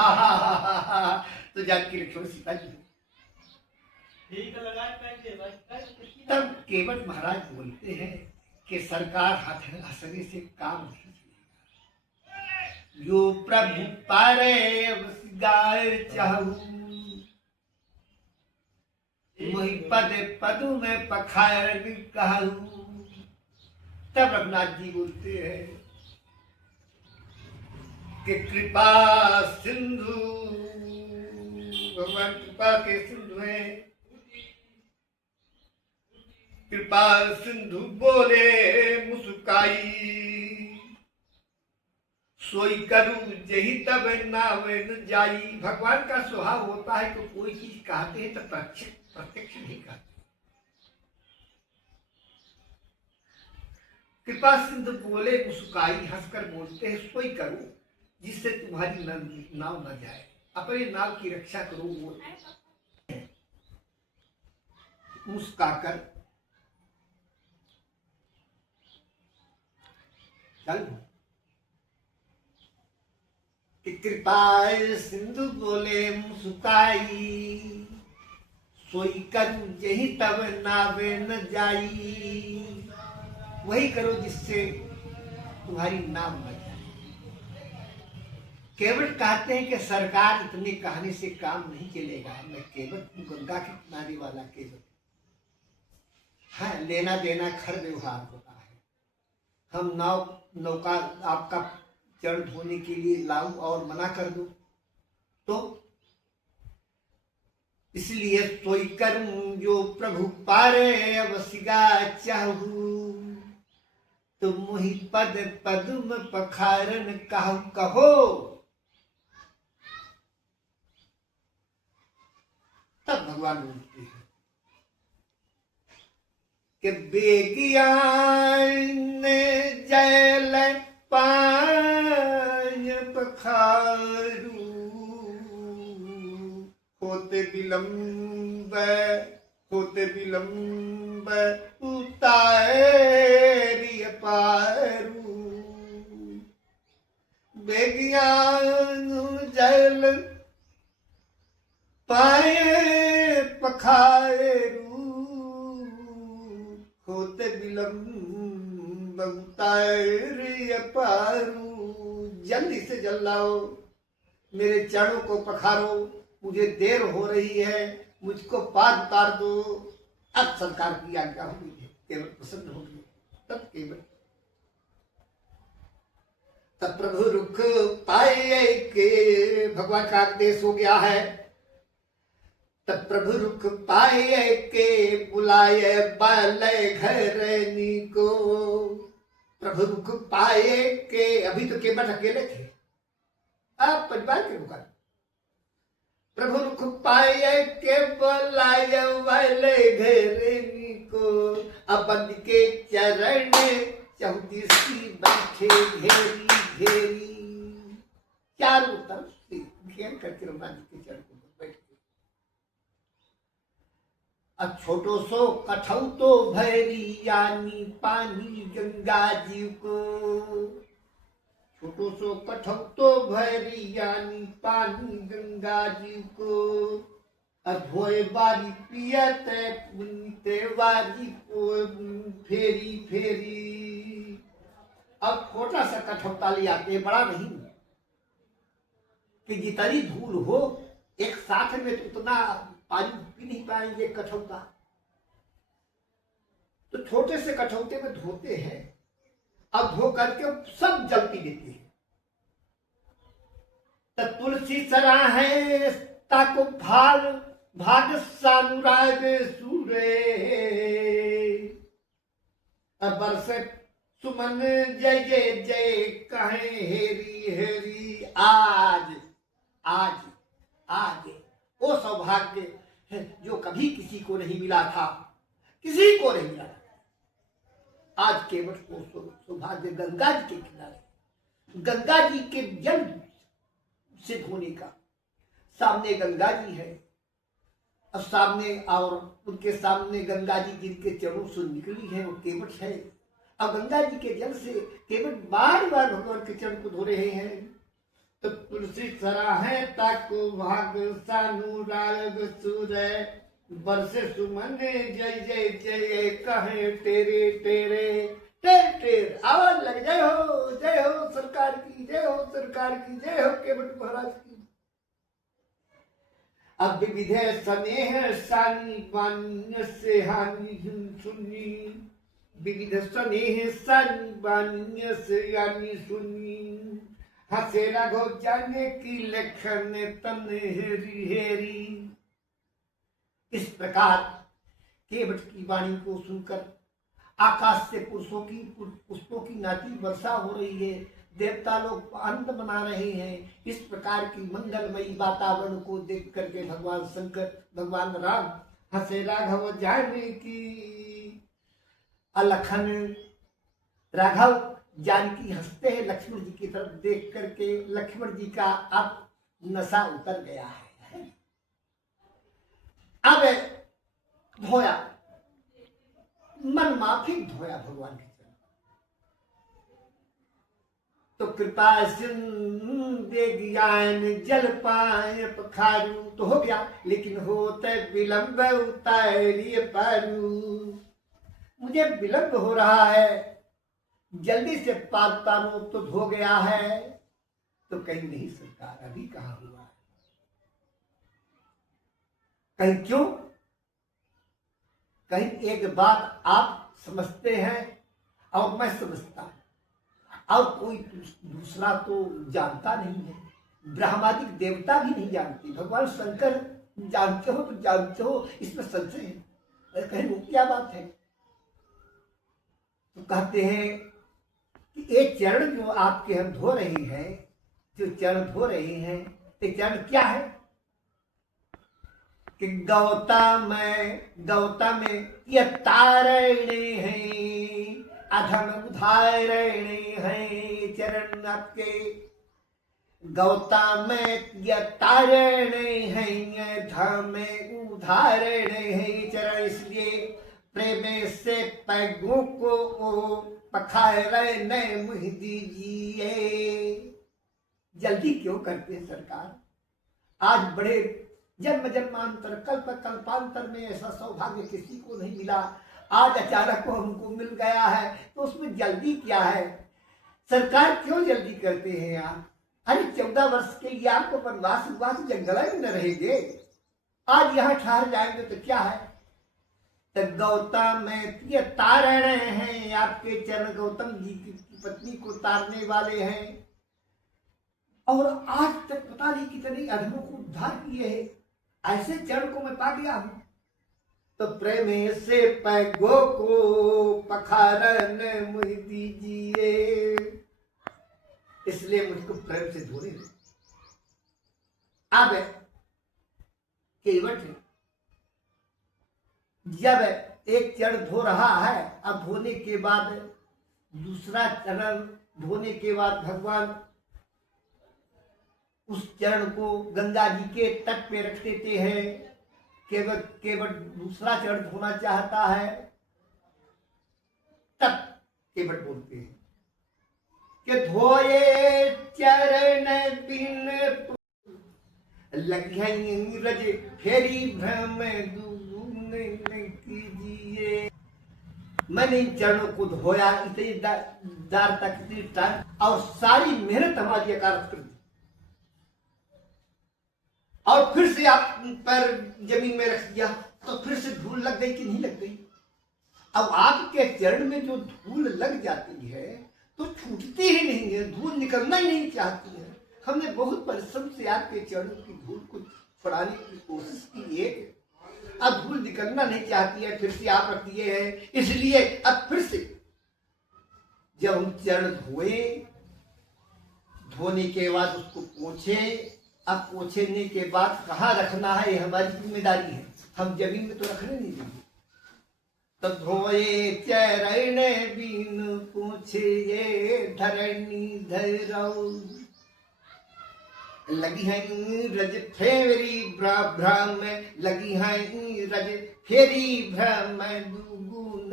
हा हा हा, तो जानकी लक्ष्मण सीता जी। तब केवट महाराज बोलते हैं कि सरकार हंसने से काम नहीं चलेगा, जो प्रभु पारे गाय चाहूं, वही पद पदु में पखार कहूं। तब रघुनाथ जी बोलते हैं कि कृपा सिंधु, भगवान कृपा के सिंधु है, कृपा सिंधु बोले मुस्काई, सोई करूं जही तब नावे न जाई। भगवान का स्वभाव होता है कि कोई चीज कहते हैं तो प्रत्यक्ष नहीं कहते। कृपा सिंधु बोले मुस्काई, हंसकर बोलते हैं सोई करूं जिससे तुम्हारी नाव न जाए, अपने नाव की रक्षा करो। वो मुस्काकर चल, कृपा सिंधु बोले मुस्काई, सोई करूं जही तब नावे न जाई। वही करो जिससे तुम्हारी नाव न जाए। केवल कहते हैं कि सरकार इतनी कहानी से काम नहीं चलेगा, मैं केवल गंगा के किनारे वाला केवल, हाँ लेना देना खर व्यवहार होता है। हम नौका आपका चरण धोने के लिए लाऊं और मना कर दो तो, इसलिए सोई करूं जो प्रभु पारे अवसिगा चाहूं, तो मुहि पद पदुम पखारन कहूं कहो। तब भगवान बोलते हैं कि बेगियान जल पाय पखारू, होते विलंब उतारिय पारू। बेगियान जल पाए पखारू, होते विलंब उतारिय पारू। जल्दी से जल लाओ, मेरे चरणों को पखारो, मुझे देर हो रही है, मुझको पार उतार दो। अब सरकार की आज्ञा हो गई है, केवट प्रसन्न हो गए। तब केवट तब प्रभु रुख पाए के भगवान का आदेश हो गया है। तब प्रभु रुख पाए के बुलाए बालय घरनी को। प्रभु रुख पाए के, अभी तो केवट अकेले थे, आप परिवार के लोग। प्रभु रुख पाए के बुलाए वाले घरनी को। अब बंद के चरण चौतीसी बैठे घेरी घेरी, चारों तरफ से घेर करके रघुनाथ जी के चरण को बैठ गए। अब छोटो सो कठौ तो भैरी यानी पानी गंगा जी को। छोटो सो कठौ तो भैरी यानी पानी गंगा जी को। अधोए बारी पियत पुनीते वारी को फेरी फेरी। अब छोटा सा कठौता ले आते, बड़ा नहीं, कि जितनी धूल हो एक साथ में तो उतना पानी पी नहीं पाएंगे कठौता, तो छोटे से कठौते में धोते हैं। अब धो करके सब जल पी लेते हैं। तब तुलसी सराहे ताको भाग सानुराग सूरे। अब बरसे सुमन जय जय जय कहे हेरी हेरी। आज आज आज वो सौभाग्य जो कभी किसी को नहीं मिला था, किसी को नहीं मिला था। आज केवट को सौभाग्य गंगा जी के किनारे, गंगा जी के जल से धोने का। सामने गंगा जी है, अब सामने और उनके सामने गंगा जी जिनके चरणों से निकली है वो केवट है। अब गंगा जी के जल से केवट बार बार भगवान के चरण को धो रहे हैं। तो तुलसी सराहे ताको भाग सानुराग सूरय। बरसे सुमन जय जय जय कहे तेरे तेरे टेर टेर। आवाज लग जय हो सरकार की, जय हो सरकार की, जय हो केवट महाराज की। अब विविधे स्नेह सानी बानी से हानि सुनी। विविध स्नेह सानी बानी से हानि सुनी। हसे राघो जाने की लखन तन हेरी हेरी। इस प्रकार केवट की वाणी को सुनकर आकाश से पुष्पों की नाती वर्षा हो रही है। देवता लोग आनंद मना रहे हैं। इस प्रकार की मंगलमयी वातावरण को देख करके भगवान शंकर, भगवान राम हंसे राघव जाने की। अलखन राघव जानकी हंसते हैं लक्ष्मण जी की तरफ देख करके। लक्ष्मण जी का अब नशा उतर गया है। अब धोया, मन माफिक धोया भगवान के चरण। तो कृपा सिंधे ज्ञान जल पाए पखारू। तो हो गया, लेकिन होते विलंब उतारिए पारू। मुझे विलंब हो रहा है, जल्दी से पार तारो। तो धो गया है, तो कहीं नहीं सरकार अभी कहाँ हुआ है, कहीं क्यों? कहीं एक बात आप समझते हैं और मैं समझता हूं, और कोई दूसरा तो जानता नहीं है। ब्रह्मादिक देवता भी नहीं जानते। भगवान शंकर जानते हो तो जानते हो, इसमें संशय है। कहीं वो क्या बात है? तो कहते हैं कि ये चरण जो आपके हम धो रहे हैं, जो चरण धो रहे हैं, ये चरण क्या है? कि गौता में ये तारणे हैं, अधम उदाहरणे हैं चरण आपके। गौता में ये तारणे हैं, धम उदाहरणे हैं चरण। इसलिए प्रेम से पैगों को पखारे न मुह दीजिए। जल्दी क्यों करते हैं सरकार? आज बड़े जन्म जन्मांतर कल्प कल्पांतर में ऐसा सौभाग्य किसी को नहीं मिला, आज अचानक को हमको मिल गया है, तो उसमें जल्दी क्या है? सरकार क्यों जल्दी करते हैं आप? अरे 14 वर्ष के लिए आपको वनवास जंगल में न रहेंगे, आज यहाँ ठहर जाएंगे तो क्या है? तो गौतम ये तारण हैं, आपके चरण गौतम जी की पत्नी को तारने वाले हैं, और आज तक पता नहीं कितने अधमों को उद्धार किए हैं। ऐसे चरण को मैं पा गया हूं, तो प्रेम से पैगो को पखारन मुझ दीजिए, इसलिए मुझको प्रेम से धोने दो। अब केवट जब एक चरण धो रहा है, अब धोने के बाद दूसरा चरण धोने के बाद भगवान उस चरण को गंगा जी के तट पे रख देते हैं। केवल दूसरा चरण धोना चाहता है, तब केवल बोलते हैं कि धोए चरण बिन लगी रज फेरी भ्रम कीजिए। मैंने इन चरणों को धोया इतनी देर तक, इतनी टाइम, और सारी मेहनत हमारी अकारत कर दी, और फिर से आप पैर जमीन में रख दिया तो फिर से धूल लग गई कि नहीं लग गई। अब आपके चरण में जो धूल लग जाती है तो छूटती ही नहीं है, धूल निकलना ही नहीं चाहती है। हमने बहुत परिश्रम से आपके चरणों की धूल को छुड़ाने की कोशिश की है, अब धूल निकलना नहीं चाहती है, फिर से आप रख दिए हैं। इसलिए अब फिर से जब हम चरण धोए, धोने के बाद उसको पोंछे, अब पोंछने के बाद कहाँ रखना है ये हमारी जिम्मेदारी है, हम जमीन में तो रखने नहीं देंगे। तो धोए चरण बिन पूछे धरणी धरऊ, लगी है रज फेरी भ्रम, लगी है रज फेरी भ्रम दुगुन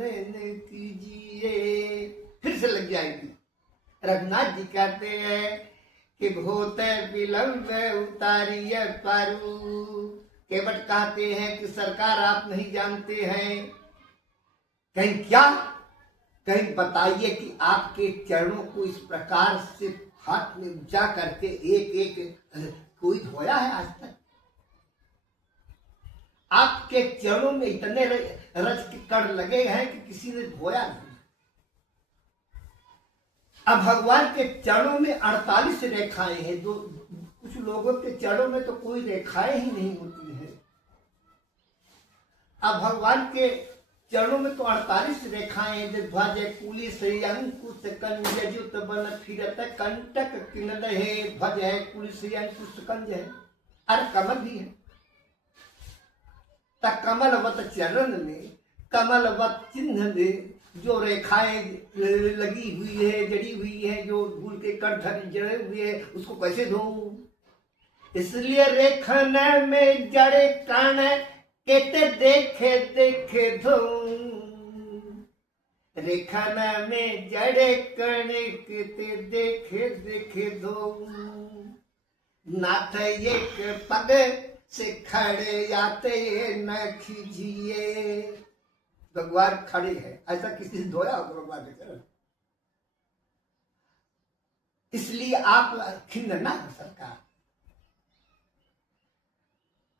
कीजिए, फिर से लग जाएगी। रघुनाथ जी कहते हैं कि भूत विलंब उतारिय पारू, केवट कहते हैं कि सरकार आप नहीं जानते हैं, कहीं क्या, कहीं बताइए कि आपके चरणों को इस प्रकार से हाथ में ऊंचा करके एक एक कोई धोया है आज तक? आपके चरणों में इतने रज के कण लगे हैं कि किसी ने धोया नहीं। अब भगवान के चरणों में 48 रेखाएं हैं, दो कुछ लोगों के चरणों में तो कोई रेखाएं ही नहीं होती है। अब भगवान के चरणों में तो 48 रेखाएं, ध्वज कुलिस अंकुश कंज जुत बन फिरत कंटक किनद है, ध्वज है कुलिस अंकुश कंज है, और कमल भी है। तक कमलवत चरण में, कमलवत चिन्ह में जो रेखाएं लगी हुई है, जड़ी हुई है, जो धूल के कण जड़े हुए हैं, उसको कैसे धोऊं? इसलिए रेखन में जड़े कण केते देखे देखे धोऊं, रेखन में जड़े कण केते देखे देखे धोऊं, नाथ एक पग से खड़े आते न खींचिए। भगवान खड़े हैं, ऐसा किसी ने धोया होगा भगवान के चरण? इसलिए आप खिन्न ना हो सरकार।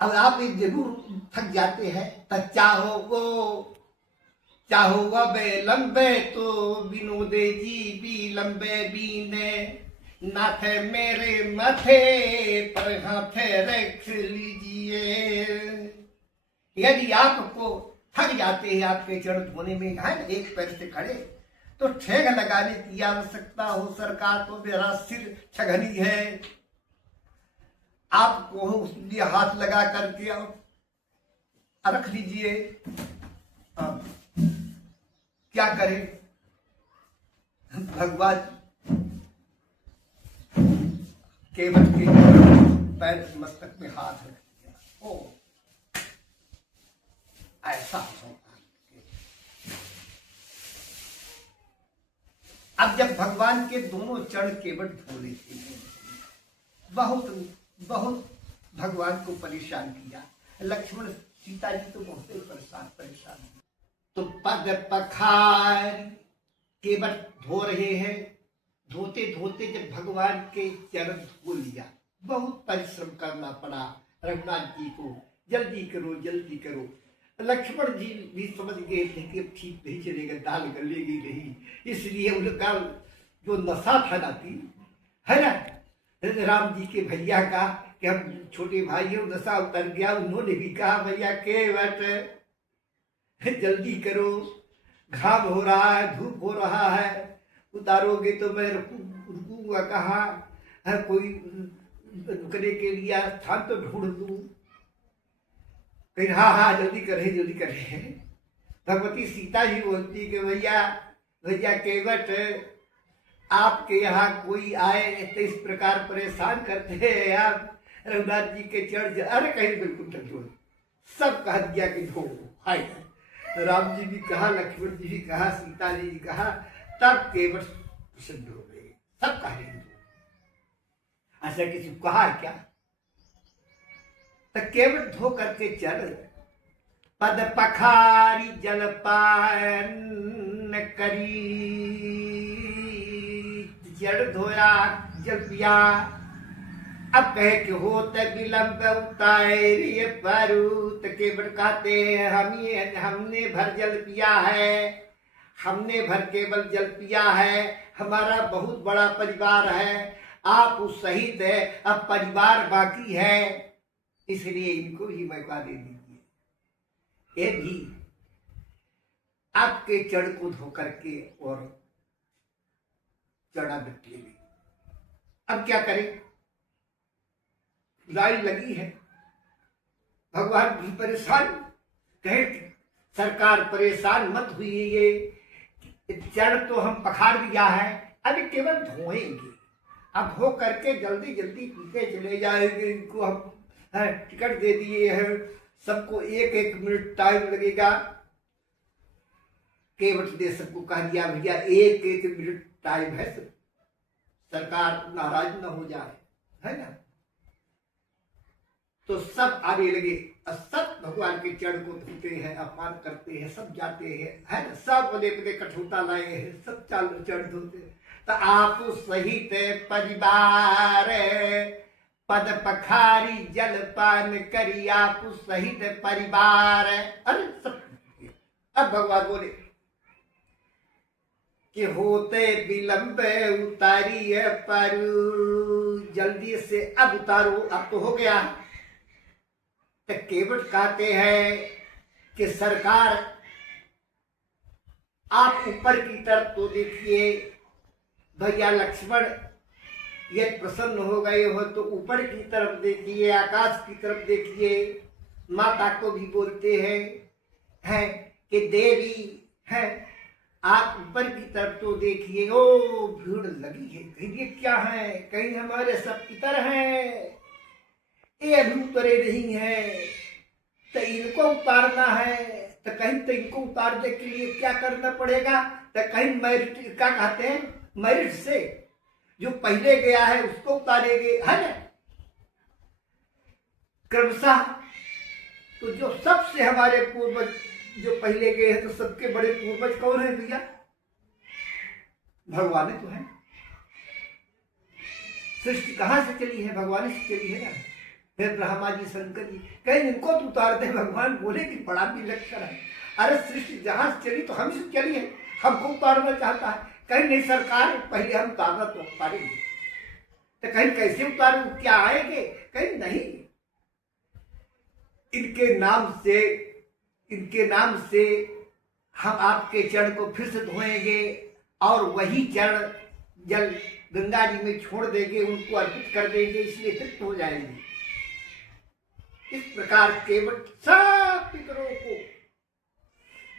अब आप एक जरूर थक जाते हैं, तो चाहो वह लंबे तो विनोदे जी भी लंबे बीने, नाथ मेरे माथे पर हाथ रख लीजिए। यदि आपको थक जाते हैं आपके चरण धोने में, है एक पैर से खड़े, तो ठेग लगाने की आवश्यकता हो सरकार, तो मेरा सिर छगनी है, आपको उसके हाथ लगा करके रख लीजिए। अब क्या करें, भगवान केवट के पैर मस्तक में हाथ रख दिया। ओ ऐसा होगा। अब जब भगवान के दोनों चरण केवट धो लेते हैं, बहुत भगवान को परेशान किया। लक्ष्मण सीता जी तो बहुत ही परेशान है। तो पग पखार केवट धो रहे हैं, धोते धोते जब भगवान के चरण धो लिया, बहुत परिश्रम करना पड़ा रघुनाथ जी को, जल्दी करो जल्दी करो। लक्ष्मण जी भी समझ गए थे कि अब ठीक नहीं चलेगा, दाल गलेगी नहीं, इसलिए उनका जो नशा था ना थी, है ना, राम जी के भैया का कि हम छोटे भाई है, नशा उतर गया। उन्होंने भी कहा भैया केवट जल्दी करो, घाम हो रहा है, धूप हो रहा है, उतारोगे तो मैं रुकूंगा कहाँ, है कोई रुकने के लिए स्थान तो ढूंढ दूं। कहीं हाँ हाँ जल्दी करें जल्दी करें। भगवती सीता जी बोलती कि भैया भैया केवट आपके यहाँ कोई आए तो इस प्रकार परेशान करते हैं आप रघुनाथ जी के चढ़, अरे कहीं बिल्कुल नहीं, सब कह दिया कि धो हाय। राम जी भी कहा, लक्ष्मण जी भी कहा, सीता जी भी कहा, तब केवट प्रसन्न हो गए, सब कह रहे। ऐसा किसी को कहा क्या? तो केवट धो करके चल, पद पखारी जलपान करी, जड़ धोया जल पिया। अब कहे कि होते विलंब उतारे परूत, केवट कहते हैं हमने भर जल पिया है, हमने भर केवल जल पिया है, हमारा बहुत बड़ा परिवार है, आप उस सहित है, अब परिवार बाकी है, इसलिए इनको भी मौका दे दीजिए। ये भी आपके चढ़ को धो करके और चढ़ा बिट्टी में। अब क्या करें, लाइन लगी है, भगवान भी परेशान, कहे सरकार परेशान मत हुई, ये जड़ तो हम पखार दिया है, अभी केवल धोएंगे, अब हो करके जल्दी जल्दी पीते चले जाएंगे, इनको हम टिकट दे दिए हैं, सबको एक एक मिनट टाइम लगेगा। केवट ने सबको कह दिया भैया एक एक मिनट टाइम है, सरकार नाराज न हो जाए, है ना। तो सब आने लगे, सब भगवान के चरण को धोते हैं, अपमान करते हैं, सब जाते हैं, है ना, सब बड़े बड़े कठोता लाए हैं, सब चरण धोते हैं। तो आप सहित परिवार पद पखारी जलपान करी, आप सहित परिवार। अरे सब, अब भगवान बोले कि होते विलंब उतारी परू, जल्दी से अब उतारो, अब तो हो गया। तो केवट कहते हैं कि सरकार आप ऊपर की तरफ तो देखिए, भैया लक्ष्मण ये प्रसन्न हो गए हो तो ऊपर की तरफ देखिए, आकाश की तरफ देखिए। माता को भी बोलते हैं कि देवी है आप ऊपर की तरफ तो देखिए, ओ भीड़ लगी है, कहीं ये क्या है, कहीं हमारे सब पितर हैं, ये अभी उतरे नहीं है, तो इनको उतारना है, तो कहीं तो इनको उतारने के लिए क्या करना पड़ेगा, तो कहीं मेरिट क्या कहते हैं, मेरिट से जो पहले गया है उसको उतारेंगे, है ना, क्रमशः। तो जो सबसे हमारे पूर्वज जो पहले गए हैं, तो सबके बड़े पूर्वज कौन है भैया, भगवान तो है। सृष्टि कहां से चली है, भगवान से चली है ना। फिर ब्रह्मा जी शंकर जी कहीं इनको तो उतार दे, भगवान बोले कि बड़ा भी लक्षण है, अरे सृष्टि जहां से चली तो हम से चली है, हमको उतारना चाहता है, कहीं नहीं सरकार पहले हम उतारना तो उतारेंगे, तो कहीं कैसे उतारू, क्या आएंगे, कहीं नहीं। इनके नाम से हम आपके चरण को फिर से धोएंगे और वही चरण जल गंगा जी में छोड़ देंगे, उनको अर्पित कर देंगे, इसलिए तृप्त हो जाएंगे। इस प्रकार केवट सब पितरों को,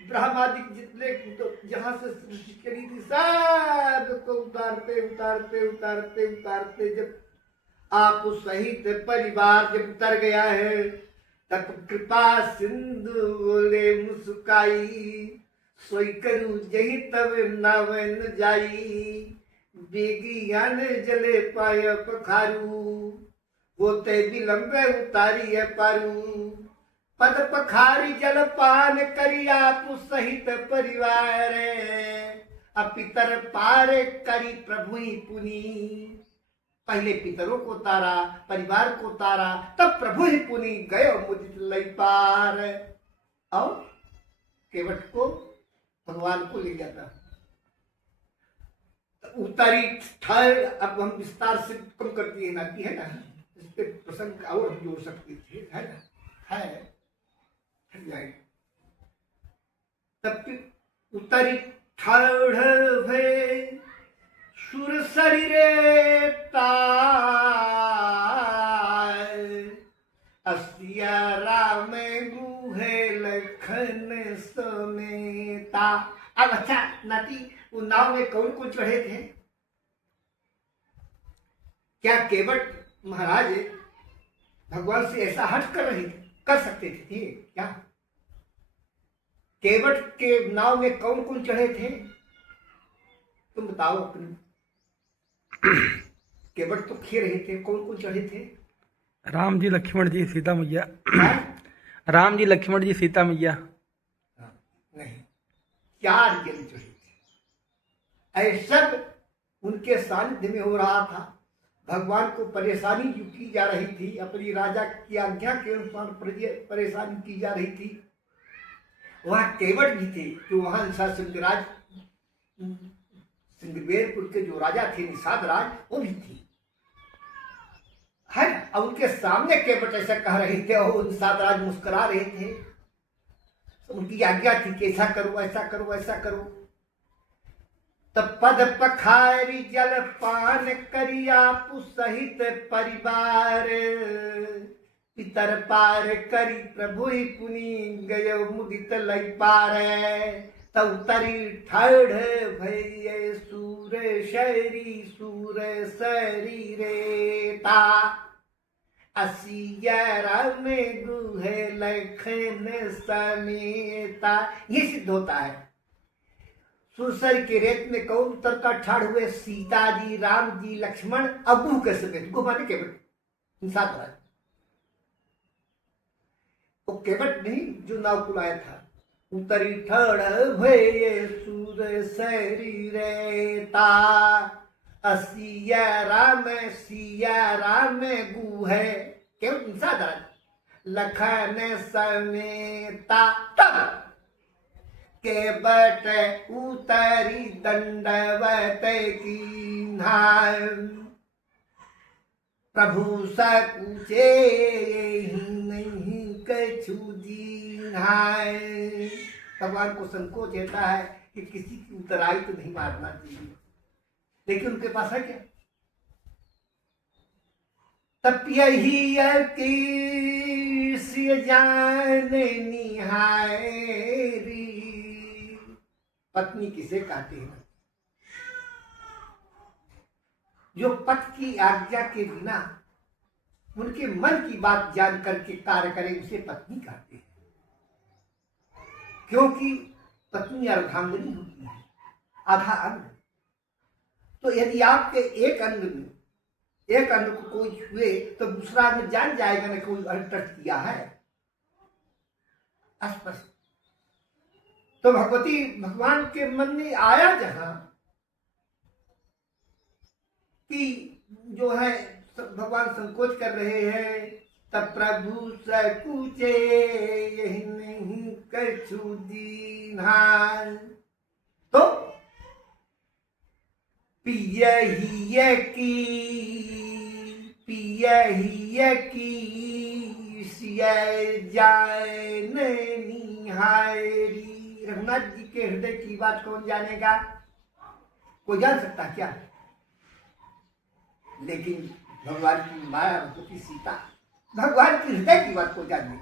ब्रह्मादि जितने तो जहां से सृष्टि चली थी सब को उतारते उतारते उतारते उतारते जब आप सहित परिवार जब उतर गया है, तब कृपा सिंधु बोले मुस्काई, सोई करू जही तब नवन जाई, बेगियान जले पाय पखारू, होते विलंब उतारी पारू, पद पखारी जलपान करी आप सहित परिवार, अपितर पार करी प्रभु पुनी। पहले पितरों को तारा, परिवार को तारा, तब प्रभु ही पुनि गयो मुदित लई पार। और केवट को भगवान को ले जाता। उत्तरी थर्ड, अब हम विस्तार से कम कर दिए ना, है ना, इस पे प्रसंग और हम जोड़ सकते थे, है ना, है तब फिर उत्तरी थर्ड भय सुर शरीरे अस्या राम गुहे लखन समेता। अब अच्छा नाती, वो नाव में कौन कौन चढ़े थे? क्या केवट महाराज भगवान से ऐसा हट कर सकते थे क्या? केवट के नाव में कौन कौन चढ़े थे? तुम बताओ अपनी। केवट तो खे रहे थे, कौन कौन चढ़े थे? राम जी, लक्ष्मण जी, सीता मैया। राम जी, लक्ष्मण जी, सीता मैया। नहीं, 4 जन चढ़े थे। ऐसा उनके सानिध्य में हो रहा था। भगवान को परेशानी जो की जा रही थी, अपनी राजा की आज्ञा के अनुसार परेशानी की जा रही थी। वहां केवट भी थे, जो वहां निषाद सिंहराज, सिंहवेरपुर के जो राजा थे निषाद राज, वो भी थे, है। अब उनके सामने केवट ऐसा कह रहे थे और निषाद राज मुस्कुरा रहे थे। उनकी आज्ञा थी कि ऐसा करो, ऐसा करो, ऐसा करो। तब पद पखारी जल पान करिया सहित परिवार, पितर पार करी प्रभु पुनि गय मुदित लय पार। तब तरी ठड़ भय सूर शरीरेता, असिया में गुहे लखन समेता। ये सिद्ध होता है। सुरसर के रेत में कौन उतर कर ठाड़ हुए? सीता जी, राम जी, लक्ष्मण, अबू के समेत। गुफा ने केवट, साथ राज। वो केवट नहीं जो नाव कुलाया था। उतरी ठड़ भय सूर शरीरेता, सिया राम गुहे केवट साथ राज, लखन समेता। तब केवट उतरी दंडवत कीन्हा, प्रभु सकुचे नहीं कछु दीन्हा। भगवान को संकोच रहता है कि किसी की उतराई तो नहीं मारना चाहिए, लेकिन उनके पास है क्या? तब यही जान निहारी, पत्नी किसे कहते हैं? जो पति की आज्ञा के बिना उनके मन की बात जान करके कार्य करे, उसे पत्नी कहते हैं। क्योंकि पत्नी अर्धांगिनी होती है, आधा अंग। तो यदि आपके एक अंग को कोई छुए तो दूसरा अंग जान जाएगा ना कोई टच किया है, स्पष्ट। तो भगवान के मन में आया जहां कि जो है भगवान संकोच कर रहे हैं, तब प्रभु सकुचे यही नहीं कछु दीन्हा। तो पिया ही की सिया जान निहारी। रघुनाथ जी के हृदय की बात कौन जानेगा? कोई जान सकता क्या? लेकिन भगवान की माया भगवती सीता भगवान की हृदय की बात को जाने।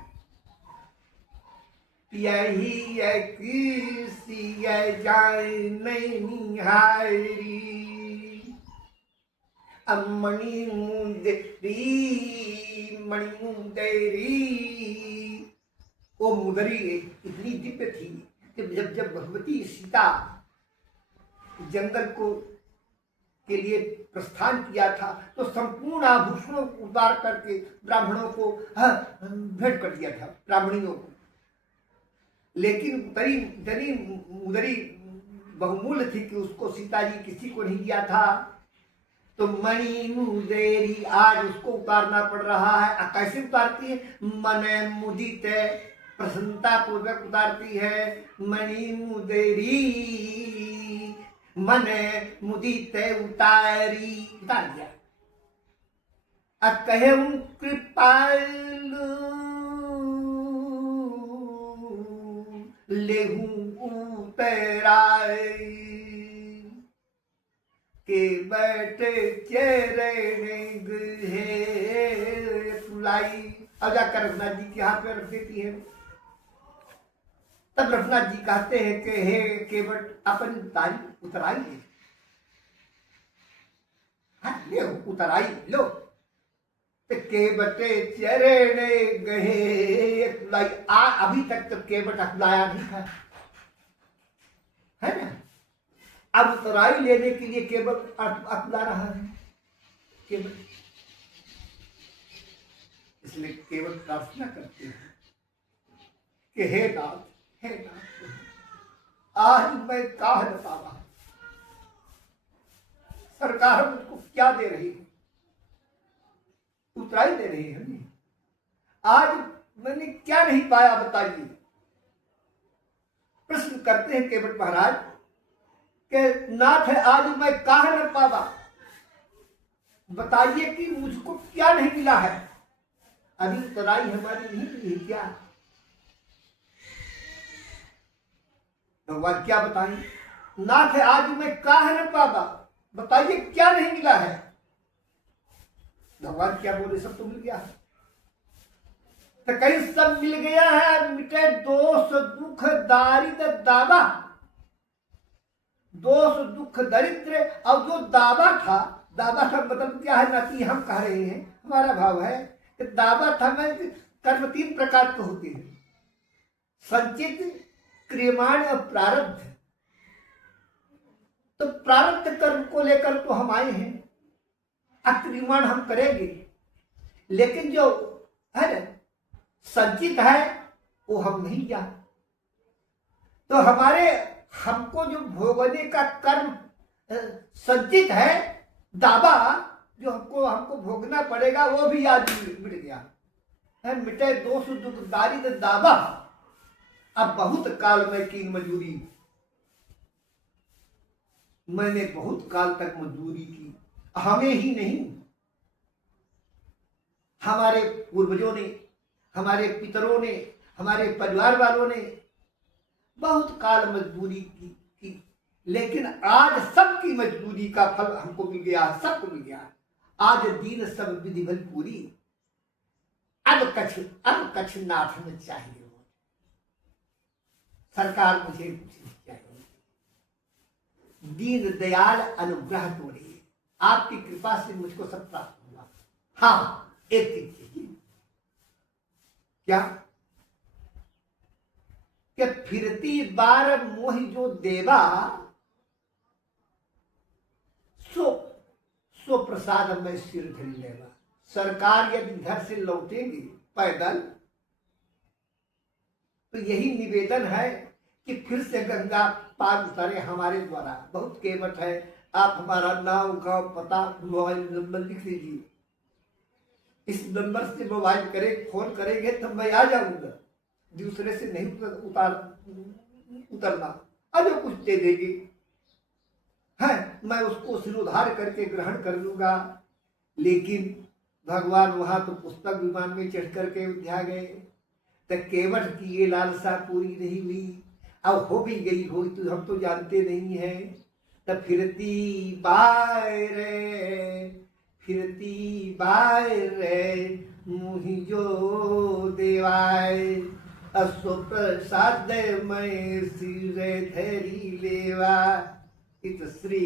यही मणि मुंदेरी, वो मुदरी इतनी दिव्य थी कि जब भगवती सीता जंगल को के लिए प्रस्थान किया था तो संपूर्ण आभूषणों को उतार करके ब्राह्मणों को भेंट कर दिया था, ब्राह्मणियों को। लेकिन उतरी मुदरी बहुमूल्य थी कि उसको सीता जी किसी को नहीं दिया था। तो मणि मुदेरी आज उसको उतारना पड़ रहा है। कैसे उतारती है? मन मुदित प्रसन्नता पूर्वक उतारती है। मणि मुदेरी मन मुदित उतारी, उतार दिया। अब कहे कृपालु लेहू उतराय के बैठे चरण गहे तुलाई। अब जाकर रघुनाथ जी के हाथ में रख देती है। तब रघुनाथ जी कहते हैं कि हे केवट अपन उतराइए, हाँ ले उतराई लो। तो केवटे चरण गहे तुलाई। अभी तक तो केवट अकुलाया नहीं था, है ना। अब उतराई लेने के लिए केवट अकुला रहा है केवट। इसलिए केवल प्रार्थना करते हैं कि हे नाथ, हे नाथ, आज मैं कहा न पावा, सरकार मुझको क्या दे रही है, उतराई दे रही है। आज मैंने क्या नहीं पाया बताइए। प्रश्न करते हैं केवट महाराज कि नाथ है आज मैं कहा न पावा, बताइए कि मुझको क्या नहीं मिला है। अभी उतराई हमारी नहीं मिली क्या? भगवान क्या बताएं? नाथ है आज मैं कहा न पावा, बताइए क्या नहीं मिला है। भगवान क्या बोले? सब तो मिल गया है। तो कहीं सब मिल गया है, मिटे दोष दुख दारिद्र दावा। दोष दुख दरिद्र और जो दावा था, दावा का मतलब क्या है ना कि हम कह रहे हैं, हमारा भाव है कि दावा था में कर्म 3 प्रकार के होते हैं, संचित, क्रियमाण और प्रारब्ध। तो प्रारब्ध कर्म को लेकर तो हम आए हैं, अक्रियमाण हम करेंगे, लेकिन जो है ना संचित है वो हम नहीं जानते। तो हमारे हमको जो भोगने का कर्म संचित है, दावा जो हमको भोगना पड़ेगा वो भी आज मिट गया है। मिटे दोष दुख दारिद्र दावा। अब बहुत काल में की मजदूरी, मैंने बहुत काल तक मजदूरी की, हमें ही नहीं हमारे पूर्वजों ने, हमारे पितरों ने, हमारे परिवार वालों ने बहुत काल मजदूरी की, लेकिन आज सबकी मजदूरी का फल हमको मिल गया, सबको मिल गया। आज दीन सब विधि भल पूरी, अब कछ नाथ में चाहिए। सरकार मुझे कुछ नहीं चाहिए, दीन दयाल अनुग्रह तोड़िए, आपकी कृपा से मुझको सब प्राप्त हुआ। हाँ एक चीज चाहिए, क्या? कि फिरती बार मोहि जो देवा, सो प्रसाद में सिर धरी लेवा। सरकार यदि घर से लौटेंगे पैदल तो यही निवेदन है कि फिर से गंगा पार उतारे हमारे द्वारा। बहुत केवट है, आप हमारा नाम गांव पता मोबाइल नंबर लिख लीजिए, इस नंबर से मोबाइल फोन करेंगे तब मैं आ जाऊंगा, दूसरे से नहीं उतरना। अब जो कुछ दे देगी है मैं उसको सिरोधार करके ग्रहण कर लूंगा। लेकिन भगवान वहां तो पुस्तक विमान में चढ़ करके अयोध्या गए, तो केवट की ये लालसा पूरी नहीं हुई। अब हो भी गई हो तो हम तो जानते नहीं है। तब फिरती बाय मुहि जो देवाय, असो प्रसाद मैं सिर धरी लेवा। इत श्री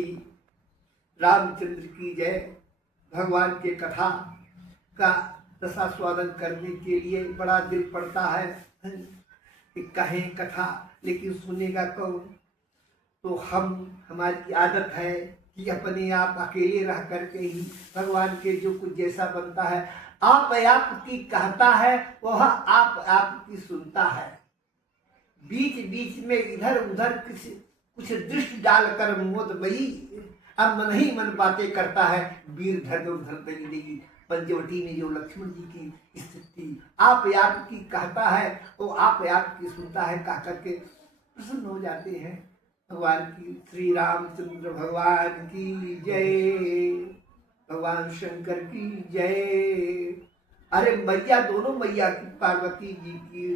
रामचंद्र की जय। भगवान के कथा का रसास्वादन करने के लिए बड़ा दिल पड़ता है कि कहें कथा, लेकिन सुनेगा कौन? तो हमारी आदत है कि अपने आप अकेले रह करके ही भगवान के जो कुछ जैसा बनता है आप की कहता है, वह आप की सुनता है। बीच बीच में इधर उधर कुछ दृष्टि डालकर मोदमयी अब मन ही मन बातें करता है। वीर धर पंचवटी में जो लक्ष्मण जी की स्थिति आप याद की कहता है, वो आप याद की सुनता है, कह करके प्रसन्न हो जाते हैं। भगवान की, श्री रामचंद्र भगवान की जय, भगवान शंकर की जय। अरे मैया, दोनों मैया की, पार्वती जी की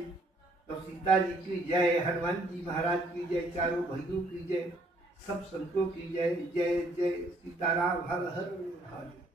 और सीता जी की जय, हनुमान जी महाराज की जय, चारों भाइयों की जय, सब संतों की जय। जय जय सीताराम, हर हर महादेव।